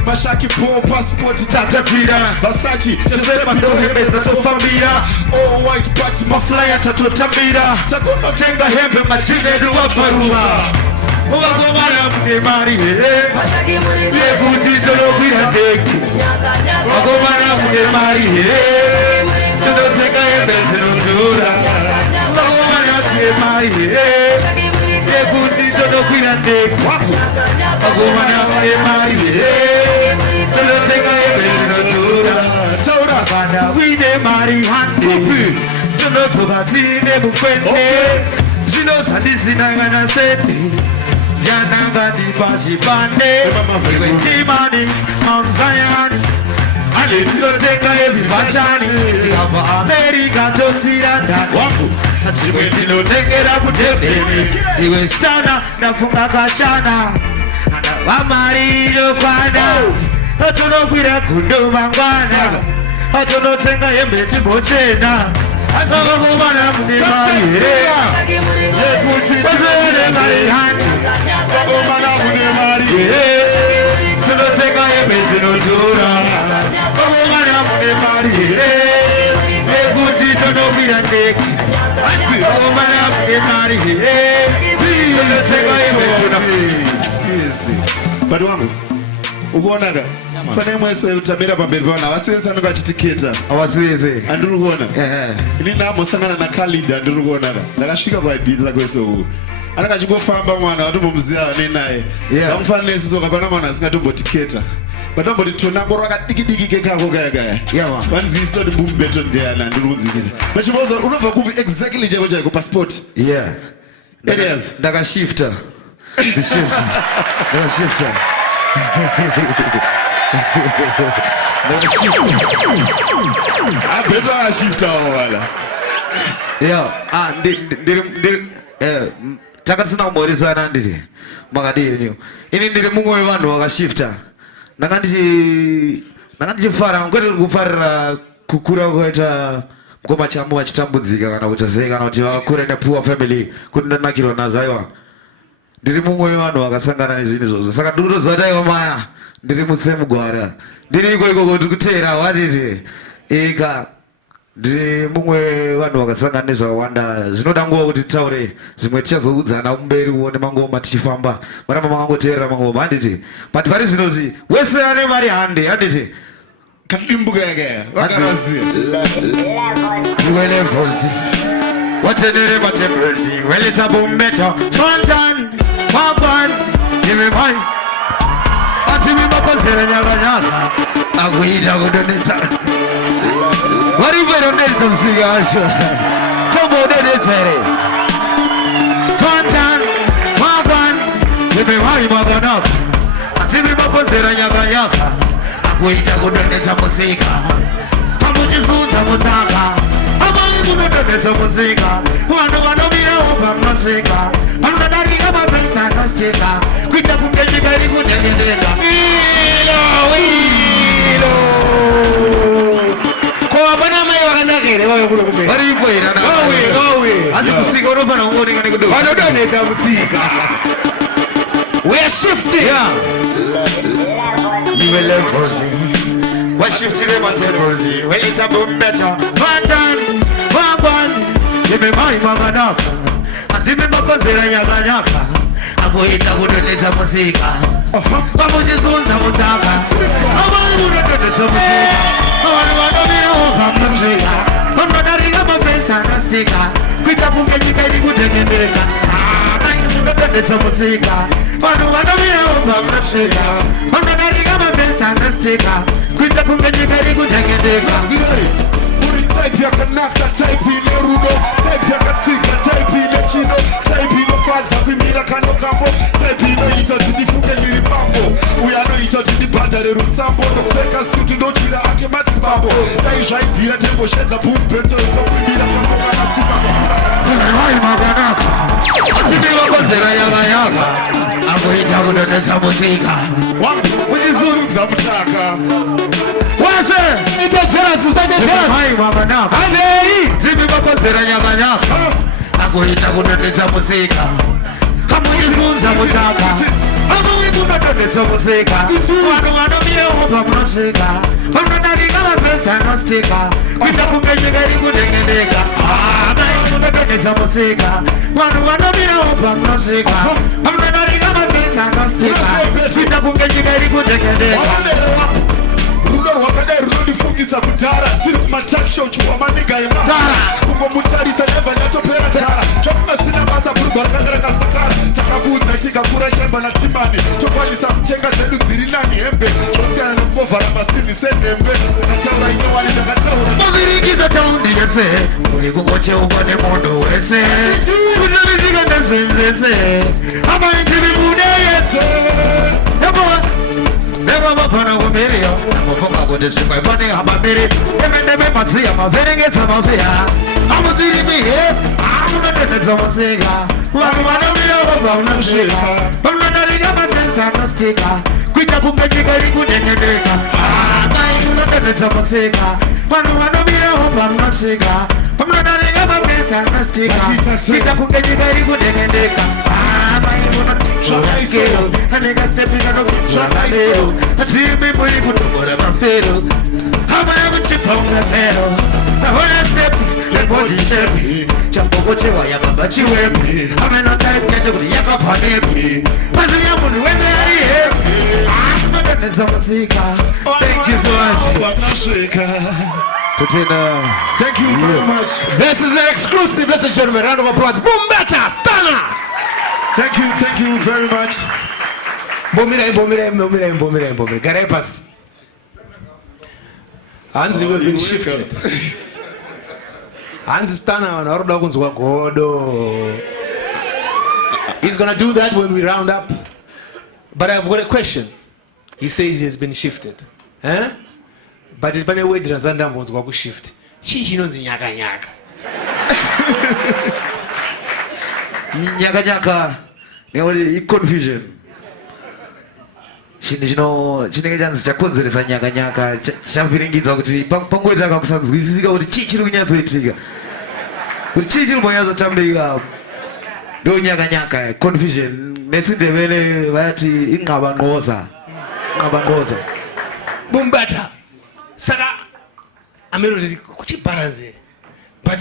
Mashaki po passport Tatatira Versace Josepa ndo hembe za tofambira All white party Maflaya tatotambira Takuno Tenga hembe machine duwa paruka Wagomana mune mari here Yekuti solo kwira deki Wagomana mune mari here Tuno tenga hembe zinotura Wagomana mune mari here Yekuti solo kwira deki Wagomana mune mari here Tuno tenga hembe zinotura Taura bana wine mari handi Tuno toka tine mukwende Jino sandisi nangana seti Jananga di Pachipande, Timani, Mount Zion, and it's going to take every Bashani, America to Tiranda, and she went to take it up with them, baby. He was Tana, Nafunga Kachana, and a Mamarino Panda, I don't know where I could do Mangana, I don't know take a bit of Mochena. I don't know what I'm doing. But wangu ugonaga fane mweso utamira pamberi vana wasesa ndo kachitiketa Awasiweze anduru kuona ini namo sangana na kalida anduru kuona nakashika kwa ibidla kweso anakachingofamba mwana watomomuzia nenaye vamufana nesu soka pana mwana asingatombotiketa vatombo tonango rakadiki kekako kaya vanzwisisa kuti mbumbeto ndeyana andiri kunzwisisa machimoza unobva kupi exactly chaiko chaiko passport areas ndakashifta ndakashifta abeta ashifta wala takatisina kumboresana nditi makadini ini ndiri mumwe wevanhu vakashifta ndakandichifara kwete kufarira kukura kwaita mukoma chambo vachitambudzika kana kuti zei kana kuti vakakura nepoor family kuti ndanakirwa nazvo aiwa ndiri mumwe wevanhu vakasangana nezvinhu izvozvo saka ndiri kutoziva kuti aiwa maya ndiri musemugwara ndiri iko ndiri kuteera watiti ika ndiri mumwe vanhu vakasangana nezvakawanda zvinoda nguva kuti titaure zvimwe tichazoudzana kumberi uone mangoma tichifamba maramba makangoteerera mangoma handiti but vari zvinozvi wese ane mari hande handiti kadimbuka yakaya vakaraziya iwelevozi watenere matembezi welitabumbeta fontan magwan imemai atimimakonzera nyakanyaka akuita kudonetsa varipweronesa musika wacho tombodonetsere fontan magwan imemai makanaka atimimakonzera nyakanyaka akuita kudonetsa musika amuchizunza mutaka amunodonetsa musika vanhu vanomirawo pamasvika vanodarika mapesa anostika kuita kunge nyika iri kunyengeteka ilo kovapana mai vakanaka here vave kuno kumbe varipo here handi musika unofanira kungooneka nekudo vanodonetsa musika weare shifting iwe levozi washiftire matembezi weita bumbeta vatan vangwan imemai makanaka atime makonzera nyakanyaka akuita kudonetsa musika vamuchizunza mutaka avanhu unodonetsa musika vanhu vanomirawo pamusika vanodarika stika kuita kunge nyika iri kutengendeka maimudododetsa musika vanhu vanomira obva mnasvika vanodarika mabhesi anostika kuita kunge nyika iri kutengendeka type yakanaka type ine rudo type yakatsika type ine chino type inofadza kuimira kanokambo type inoita kuti ndifunge ndiri pambo uyo anoita kuti ndibhadhare rusambo nokupfeka suti ndochira ake madzibambo dai zvaibvira temboshedza pumbeto inokumbira kamokanasima hai makanaka atimivakodzera yakayaka akuita kudonetsa musika muchizurudza mutaka wase ite jealous usate jealous hai makanaka anei timivakodzera yakayaka akuita kudonetsa musika amuchizunza mutaka amuiti kudonetsa musika vanhu vanomira obva munosvika vanodarika mabhesi anostika kuita kunge nyika iri kudengendeka kudonetsa musika vanhu vanomira obva munosvika vanodarika mabhesi anostika kuita kunge nyika iri kudengendeka rudo rwakadai runondifungisa kudhara tiri kumatakisho chiwamaniga emara kungomutarisa nebva ndatopera dhara zvakungasina basa burugwa rakanga rakasakara takabuudza tikakura chemba natimani tokwanisa kutenga dzedu dziri nani hembe zvosiyana nokumovhara masimbi senhembe ndataura inyowani ndakataura muvirikiza taundi yese uri kungocheukwa nemondo wese kutarisika ndezvenzese amaitiribude yese nevamabvana kumiriyo namufunga kuti zvimwe pane hamamiri emendeme madziya maverengetsa mavheya amudzirimihe amunodonedza musika vanhu vanomira vobva unosvika vanodarika mabhesi anostika kuita kunge nyika iri kudengendeka mai munodonedza musika vanhu vanomira vobva unosvika vanodarika mabhesi anostika kuita kunge nyika iri kudengendeka aneka stepinga novizvanalero atimi muri kutobora mafero hama yakuchipa ungapero nahona stepi lebodi shepi chamboko chewaya baba chiwepi amenotype yacho kuti yakapanepi maziya munhu wende ari hepi anodonedza musika. Thank you so much. Thank you very much. This is an exclusive, ladies and gentlemen. Round of applause. Boom better, Stana. Thank you very much. Bomira. Garepas. Hands will be shifted. Hands Stana and Ordogun's Godo. He's gonna do that when we round up. But I've got a question. He says he has been shifted. Huh? But it's funny way Transanda wants to shift. She knows nyaka. Nyaka. Ni confusion. Chinenge chanzi chakonzeresa nyaka chamviringidza kuti pangoita kusanzwisisika kuti chii chiri kunyatsoitika. Kuti chii chiri kunyatsotambeika. Ndo nyaka confusion. Nesindevele vati inqabanqoza. Bumbata. Saka ameno kuchibalance. But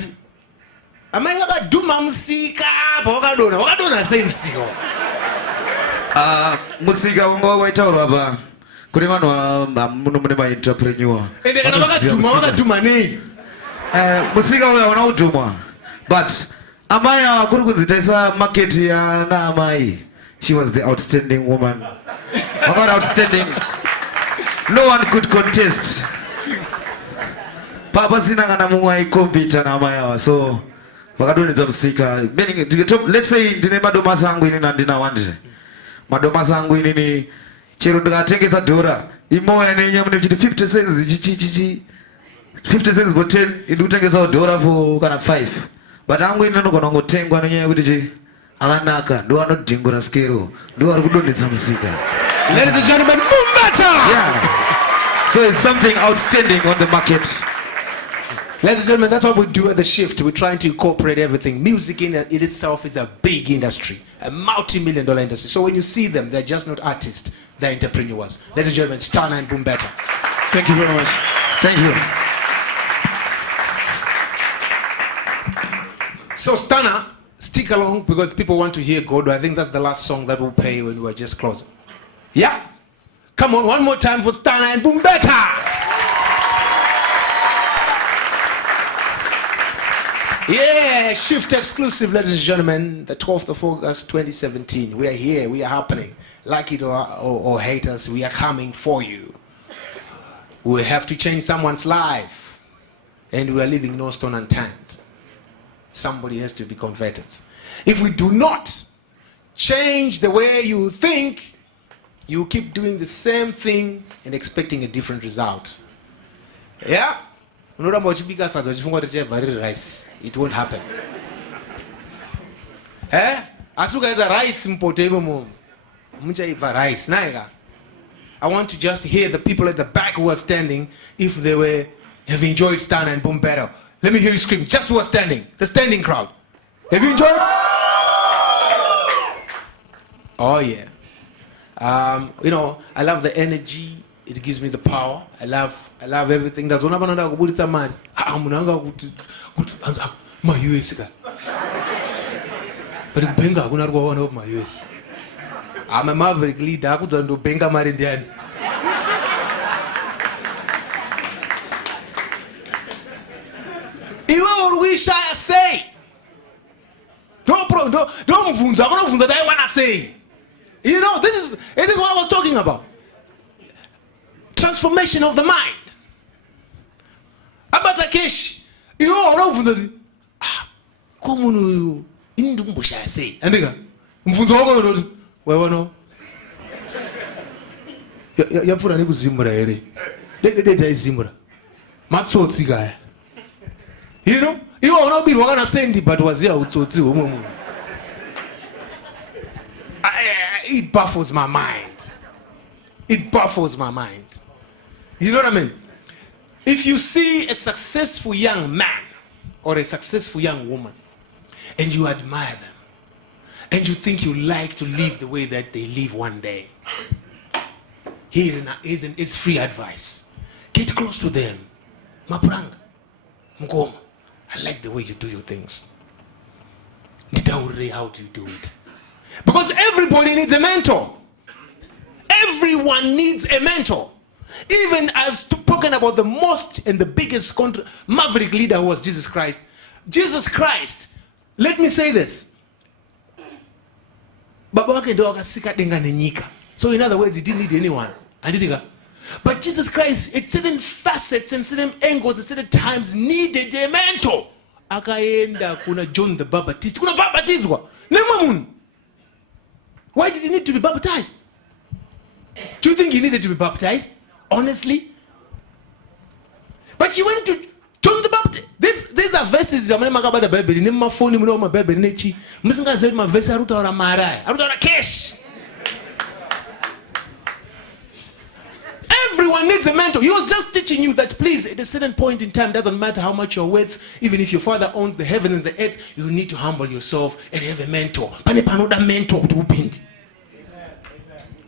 amai vakadhuma musika wakadona sei musika. Musika wanga waitaurwa pa kune vanhu mune maentrepreneur. Ende kana vakadhuma nei? Musika uya hauna kudhumwa. But amai kuri kunzi taisa market yana amai. She was the outstanding woman. About outstanding. No one could contest. Papa sina kana mumwe aicompete na amai awa. So vakadonedza musika. Let's say ndine madomasi angu ini nandina wandire. Madomasi angu ini chero ndikatengesa dhora imoya nenyama nekuti 50 cents 50 cents for 10 ndikutengesa dhora for kana 5. But angu ini ndinogona kungotengwa nenyaya yekuti akanaka ndo anodhingura skero ndo ari kudonedza musika. Ladies and gentlemen, Bumbata! Yeah. So it's something outstanding on the market. Ladies and gentlemen, that's what we do at the Shift. We're trying to incorporate everything. Music in itself is a big industry, a multi-million-dollar industry. So when you see them, they're just not artists, they're entrepreneurs. Ladies and gentlemen, Stana and Bumbata. Thank you very much. Thank you. So Stana, stick along because people want to hear Godo. I think that's the last song that we'll play when we're just closing. Yeah? Come on, one more time for Stana and Bumbata. Yeah, Shift exclusive, ladies and gentlemen. The 12th of August, 2017. We are here. We are happening. Like it or hate us, we are coming for you. We have to change someone's life. And we are leaving no stone unturned. Somebody has to be converted. If we do not change the way you think, you keep doing the same thing and expecting a different result. Yeah? It won't happen. Eh? As you guys are rice importable, rice. I want to just hear the people at the back who are standing, if they have enjoyed Stan and Boom better. Let me hear you scream. Just who are standing. The standing crowd. Have you enjoyed? Oh yeah. You know, I love the energy. It gives me the power. I love everything. That's one of another good man. My US guy. But Benga gonna go one of my US. I'm a maverick leader. I could do Benga Marindian. Even we shall say. Don't funza. I don't that I wanna say. You know, it is what I was talking about. Transformation of the mind. Abatakesh. You know, come on, you shall say. And nigga, mfunza wewe no. Ya pfura ni kuzimbura ere. Deta izimbura. Matsotsi kaya. You know? You are be wakana sendi but wazia utsotsi omwe. It baffles my mind. It baffles my mind. You know what I mean? If you see a successful young man or a successful young woman and you admire them and you think you like to live the way that they live one day, here's free advice. Get close to them. Mapranga. Mkoma. I like the way you do your things. How do you do it? Because everybody needs a mentor. Everyone needs a mentor. Even I've spoken about the most and the biggest maverick leader who was Jesus Christ. Jesus Christ, let me say this. So in other words, he didn't need anyone. But Jesus Christ, at certain facets and certain angles, at certain times, needed a mentor. Akaenda kuna John the Baptist. Kuna baptizwa. Nemamun. Why did he need to be baptized? Do you think he needed to be baptized? Honestly? But he went to John the Baptist. These are verses. Everyone needs a mentor. He was just teaching you that, please, at a certain point in time, doesn't matter how much you're worth, even if your father owns the heaven and the earth, you need to humble yourself and have a mentor.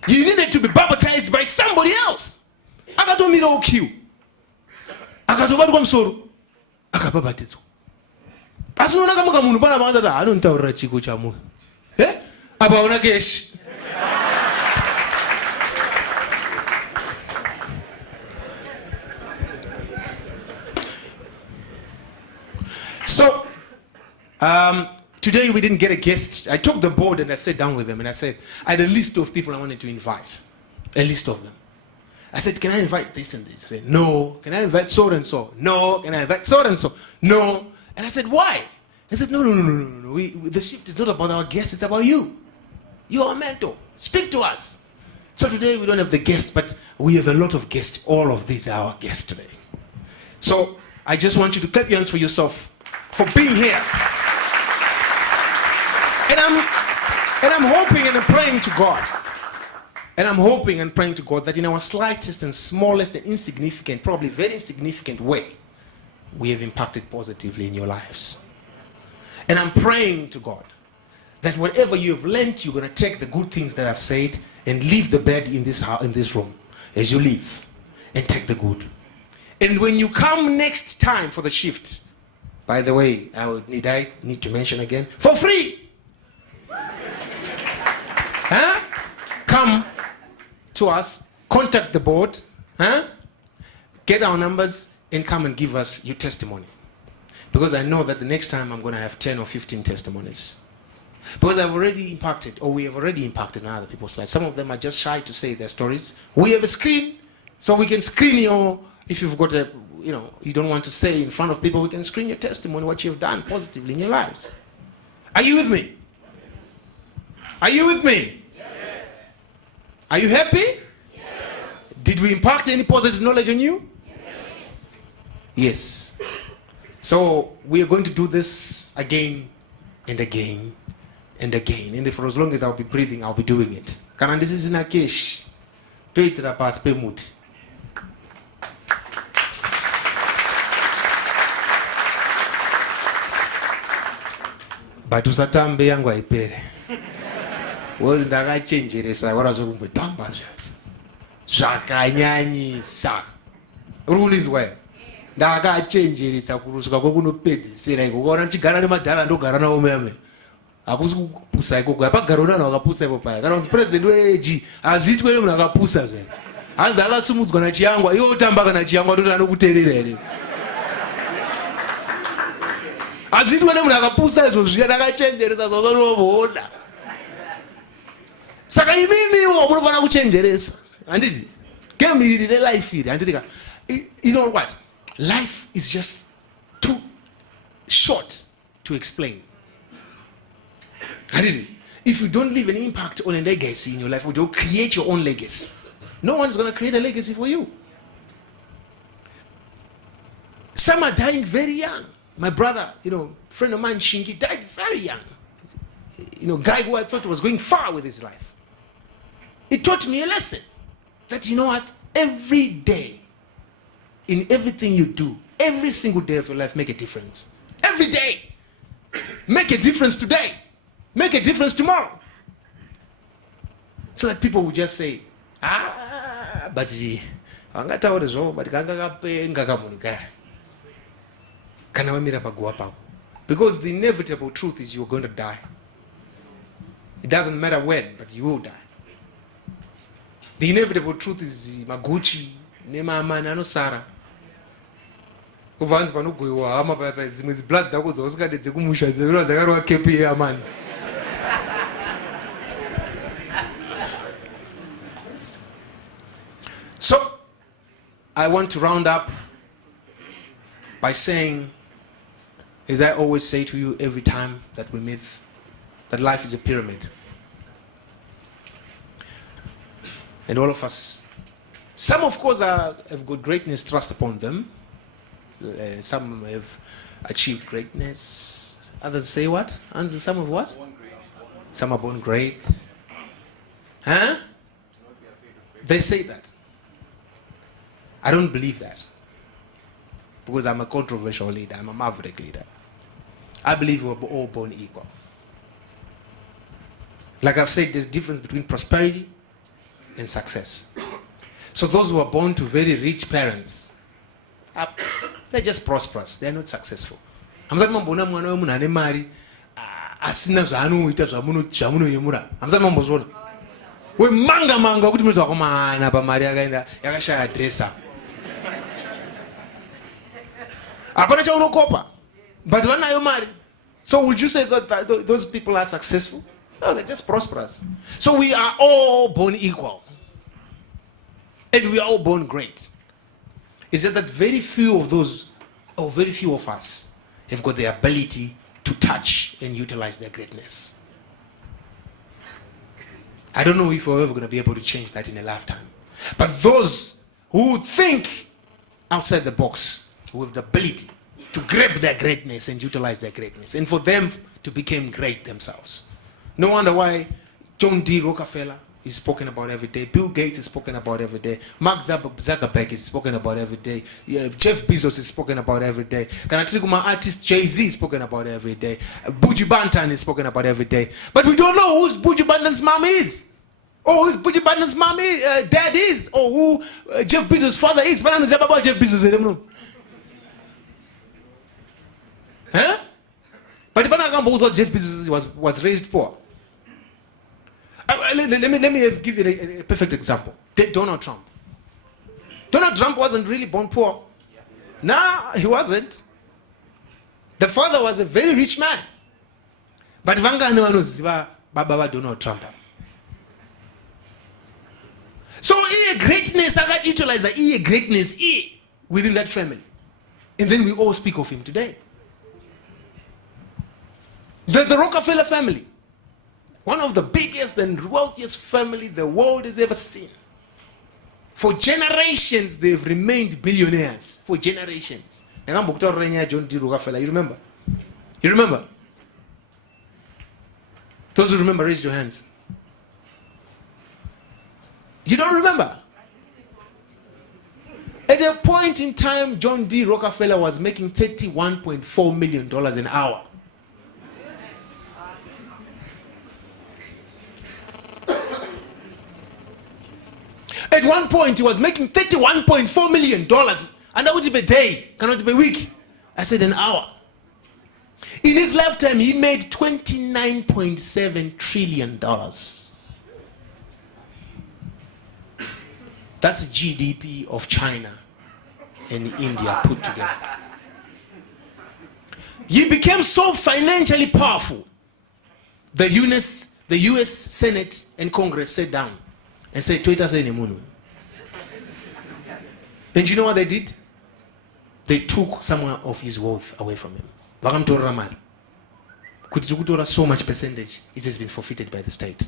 You needed to be baptized by somebody else. Akatomira okiu. Akatobatwa msoro. Akababatizwa. Asunona kama kamuntu bana bandada anontaurira chiko cha mu. Abaona kesh. So, today we didn't get a guest. I took the board and I sat down with them and I said, I had a list of people I wanted to invite. A list of them. I said, can I invite this and this? I said, no. Can I invite so and so? No. Can I invite so and so? No. And I said, why? I said, no. The shift is not about our guests, it's about you. You are a mentor. Speak to us. So today we don't have the guests, but we have a lot of guests. All of these are our guests today. So I just want you to clap your hands for yourself for being here. And I'm hoping and I'm praying to God. And I'm hoping and praying to God that in our slightest and smallest and insignificant, probably very insignificant way, we have impacted positively in your lives. And I'm praying to God that whatever you have learned, you're going to take the good things that I've said and leave the bad in this room as you leave and take the good. And when you come next time for the shift, by the way, I need to mention again, for free. Come to us, contact the board, get our numbers, and come and give us your testimony. Because I know that the next time I'm going to have 10 or 15 testimonies. Because I've already impacted, or we have already impacted on other people's lives. Some of them are just shy to say their stories. We have a screen, so we can screen your, if you've got a, you don't want to say in front of people, we can screen your testimony, what you've done positively in your lives. Are you with me? Are you with me? Yes. Are you happy? Yes. Did we impact any positive knowledge on you? Yes. Yes. So we are going to do this again and again and again. And for as long as I'll be breathing, I'll be doing it. Kana this is in a cash. Do it la pass pemut. But usatambe yangu haipere. Was ndakachenjeresa warazokumbotamba zvakanyanyisa. Rulinzwa. Ndakachenjeresa kuruswa kwekunopedzisira iko. Ukaona ndichigara nemadhara ndogara nawo meme. Hakusi kupusa ikoko. Apagarona nawo akapusa iko paya. Kana kuti president weji azitwe nemunhu akapusa zve. Hanzi akasumudzwa nachiyangwa. Iwo utamba kana chiyangwa ndoti anokuteerera here. Azitwe nemunhu akapusa izvo zviya ndakachenjeresa zvazvanoona. Saka imimiwo munofanira kuchenjeresa. Handiti? Game iri relife iri. Handiti ka. You know what? Life is just too short to explain. If you don't leave an impact on a legacy in your life, or don't create your own legacy, no one is going to create a legacy for you. Some are dying very young. My brother, friend of mine, Shingi, died very young. Guy who I thought was going far with his life. It taught me a lesson that, you know what, every day, in everything you do, every single day of your life, make a difference. Every day. Make a difference today. Make a difference tomorrow. So that people will just say, but because the inevitable truth is you're going to die. It doesn't matter when, but you will die. The inevitable truth is Maguchi, Nema Nano Sara. Kuvanzi panogoiwa hama papa zimwe blood dzako dzausikadedze kumusha zero zakarwa kepi amani. So I want to round up by saying, as I always say to you every time that we meet, that life is a pyramid. And all of us, some of course have got greatness thrust upon them. Some have achieved greatness. Others say what? Answer some of what? Some are born great. Huh? They say that. I don't believe that. Because I'm a controversial leader. I'm a maverick leader. I believe we're all born equal. Like I've said, there's a difference between prosperity and success. So those who are born to very rich parents, they're just prosperous. They're not successful. Hamzani mambona mwana we munhu ane mari asina zvaanoita zvamunoyemura. Hamzani mambozvona. We manga kuti munhu wakomana pamari yakaenda yakashaya dressa. Hapana chaunokopa. But vanayo mari. So would you say that those people are successful? No, they're just prosperous. So we are all born equal. And we are all born great. It's just that very few of those, or very few of us, have got the ability to touch and utilize their greatness. I don't know if we're ever going to be able to change that in a lifetime. But those who think outside the box, who have the ability to grab their greatness and utilize their greatness, and for them to become great themselves. No wonder why John D. Rockefeller is spoken about every day. Bill Gates is spoken about every day. Mark Zuckerberg is spoken about every day. Jeff Bezos is spoken about every day. Kanatrikuma artist Jay-Z is spoken about every day. Buju Banton is spoken about every day. But we don't know who Buju Banton's mom is. Or who Buju Banton's mom is, dad is. Or who Jeff Bezos' father is. But I'm saying about Jeff Bezos. I don't know. Huh? But if I thought Jeff Bezos was raised poor. Let me give you a perfect example. Donald Trump. Donald Trump wasn't really born poor. No, he wasn't. The father was a very rich man. But vangani vanoziva baba vaDonald Trump. So greatness, utilize greatness within that family. And then we all speak of him today. The Rockefeller family, one of the biggest and wealthiest family the world has ever seen. For generations, they've remained billionaires. For generations. John D. Rockefeller, you remember? You remember? Those who remember, raise your hands. You don't remember? At a point in time, John D. Rockefeller was making $31.4 million an hour. At one point, he was making $31.4 million. And that would be a day, cannot be a week. I said an hour. In his lifetime, he made $29.7 trillion. That's GDP of China and India put together. He became so financially powerful. The US Senate and Congress sat down and said, Twitter say nemunu. And you know what they did? They took some of his wealth away from him. So much percentage, it has been forfeited by the state.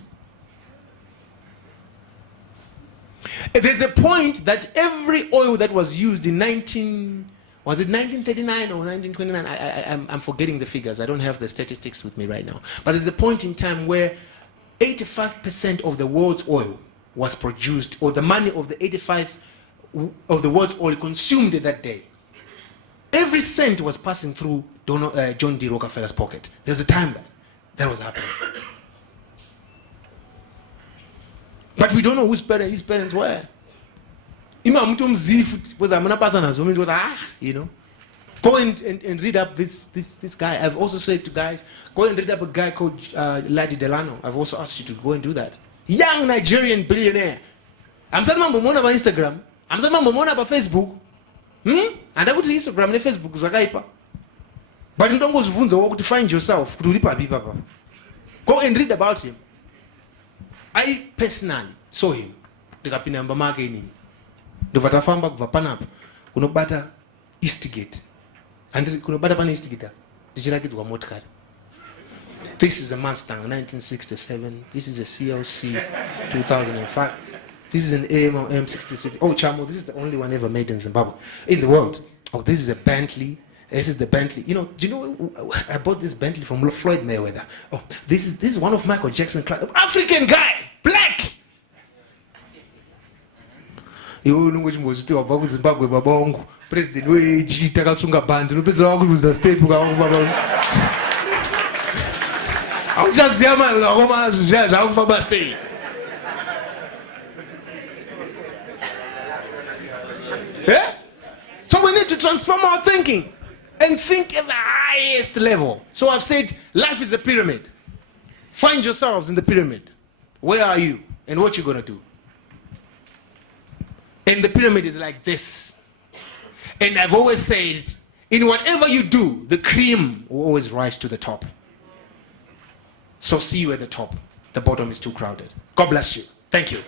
There's a point that every oil that was used in 1939 or 1929? I'm forgetting the figures. I don't have the statistics with me right now. But there's a point in time where 85% of the world's oil was produced, or the money of the 85 of the world's oil consumed that day. Every cent was passing through John D. Rockefeller's pocket. There's a time that was happening. But we don't know whose his parents were. You know. Go and read up this guy. I've also said to guys, go and read up a guy called Ladi Delano. I've also asked you to go and do that. Young Nigerian billionaire. I'm saying mambo on Instagram. I'm saying mambo on Facebook. And I go to Instagram and Facebook zvakaipa. But you don't go to find yourself. Go and read about him. I personally saw him. Ndikapinda make inini. Ndovatafamba kubva panapo kunobata Eastgate. And kunobata pana Eastgate. Ndichirakidzwa motikari. This is a Mustang 1967. This is a CLC 2005. This is an AM66. Oh, Chamo, this is the only one ever made in Zimbabwe, in the world. Oh, this is a Bentley. This is the Bentley. You know, do you know I bought this Bentley from Floyd Mayweather. Oh, this is one of Michael Jackson's African guy, black. You know which was to about Zimbabwe babongo. President we takasunga band. No president wakuruza state ukavava. I'll just yama ngoma zvaja akufamba sei. Yeah? So we need to transform our thinking and think at the highest level. So I've said life is a pyramid. Find yourselves in the pyramid. Where are you and what you're going to do? And the pyramid is like this. And I've always said, in whatever you do, the cream will always rise to the top. So see you at the top. The bottom is too crowded. God bless you. Thank you.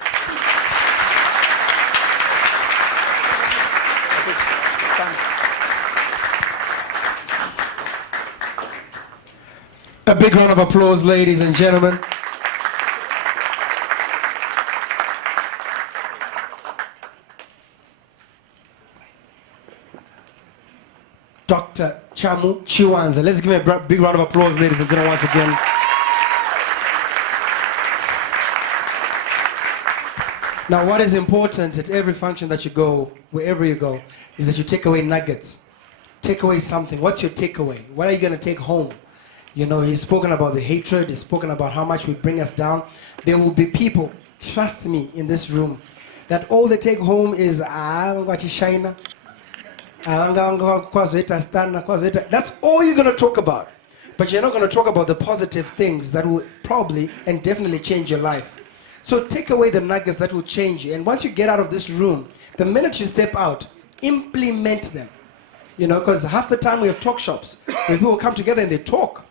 A big round of applause, ladies and gentlemen. Dr. Chamu Chiwanza. Let's give him a big round of applause, ladies and gentlemen, once again. Now, what is important at every function that you go, wherever you go, is that you take away nuggets. Take away something. What's your takeaway? What are you going to take home? You know, he's spoken about the hatred. He's spoken about how much we bring us down. There will be people, trust me, in this room, that all they take home is, China. That's all you're going to talk about. But you're not going to talk about the positive things that will probably and definitely change your life. So take away the nuggets that will change you. And once you get out of this room, the minute you step out, implement them. You know, because half the time we have talk shops where people come together and they talk.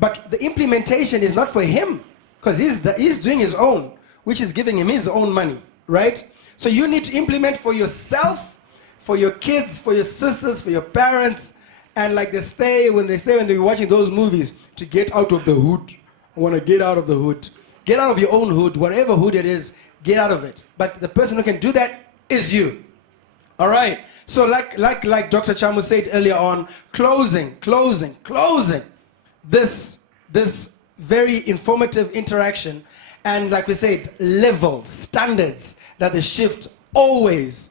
But the implementation is not for him, because he's doing his own, which is giving him his own money, right? So you need to implement for yourself, for your kids, for your sisters, for your parents, and like when they're watching those movies, to get out of the hood. I want to get out of the hood. Get out of your own hood, whatever hood it is, get out of it. But the person who can do that is you. All right. So like Dr. Chamu said earlier on, closing this very informative interaction, and like we said, levels, standards that the Shift always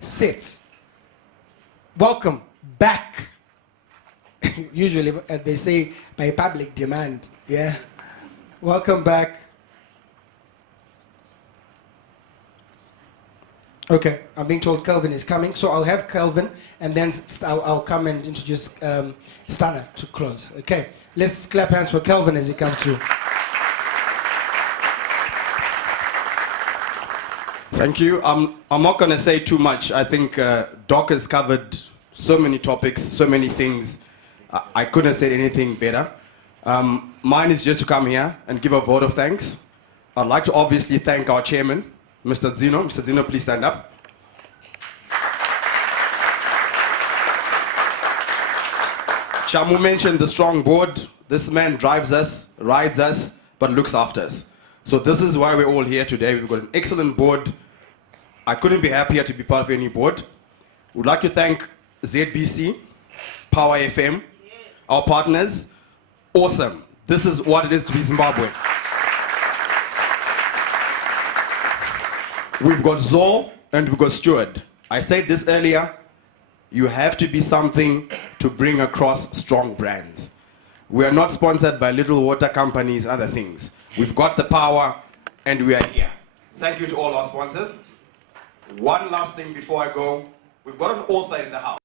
sets. Welcome back. Usually they say by public demand. Yeah. Welcome back. Okay, I'm being told Kelvin is coming, so I'll have Kelvin, and then I'll come and introduce Stana to close. Okay, let's clap hands for Kelvin as he comes through. Thank you. I'm not going to say too much. I think Doc has covered so many topics, so many things. I couldn't have said anything better. Mine is just to come here and give a vote of thanks. I'd like to obviously thank our chairman, Mr. Zino. Mr. Zino, please stand up. Chamu mentioned the strong board. This man drives us, rides us, but looks after us. So this is why we're all here today. We've got an excellent board. I couldn't be happier to be part of any board. We'd like to thank ZBC, Power FM, our partners. Awesome. This is what it is to be Zimbabwe. We've got Zol and we've got Stewart. I said this earlier, you have to be something to bring across strong brands. We are not sponsored by little water companies and other things. We've got the power and we are here. Thank you to all our sponsors. One last thing before I go. We've got an author in the house.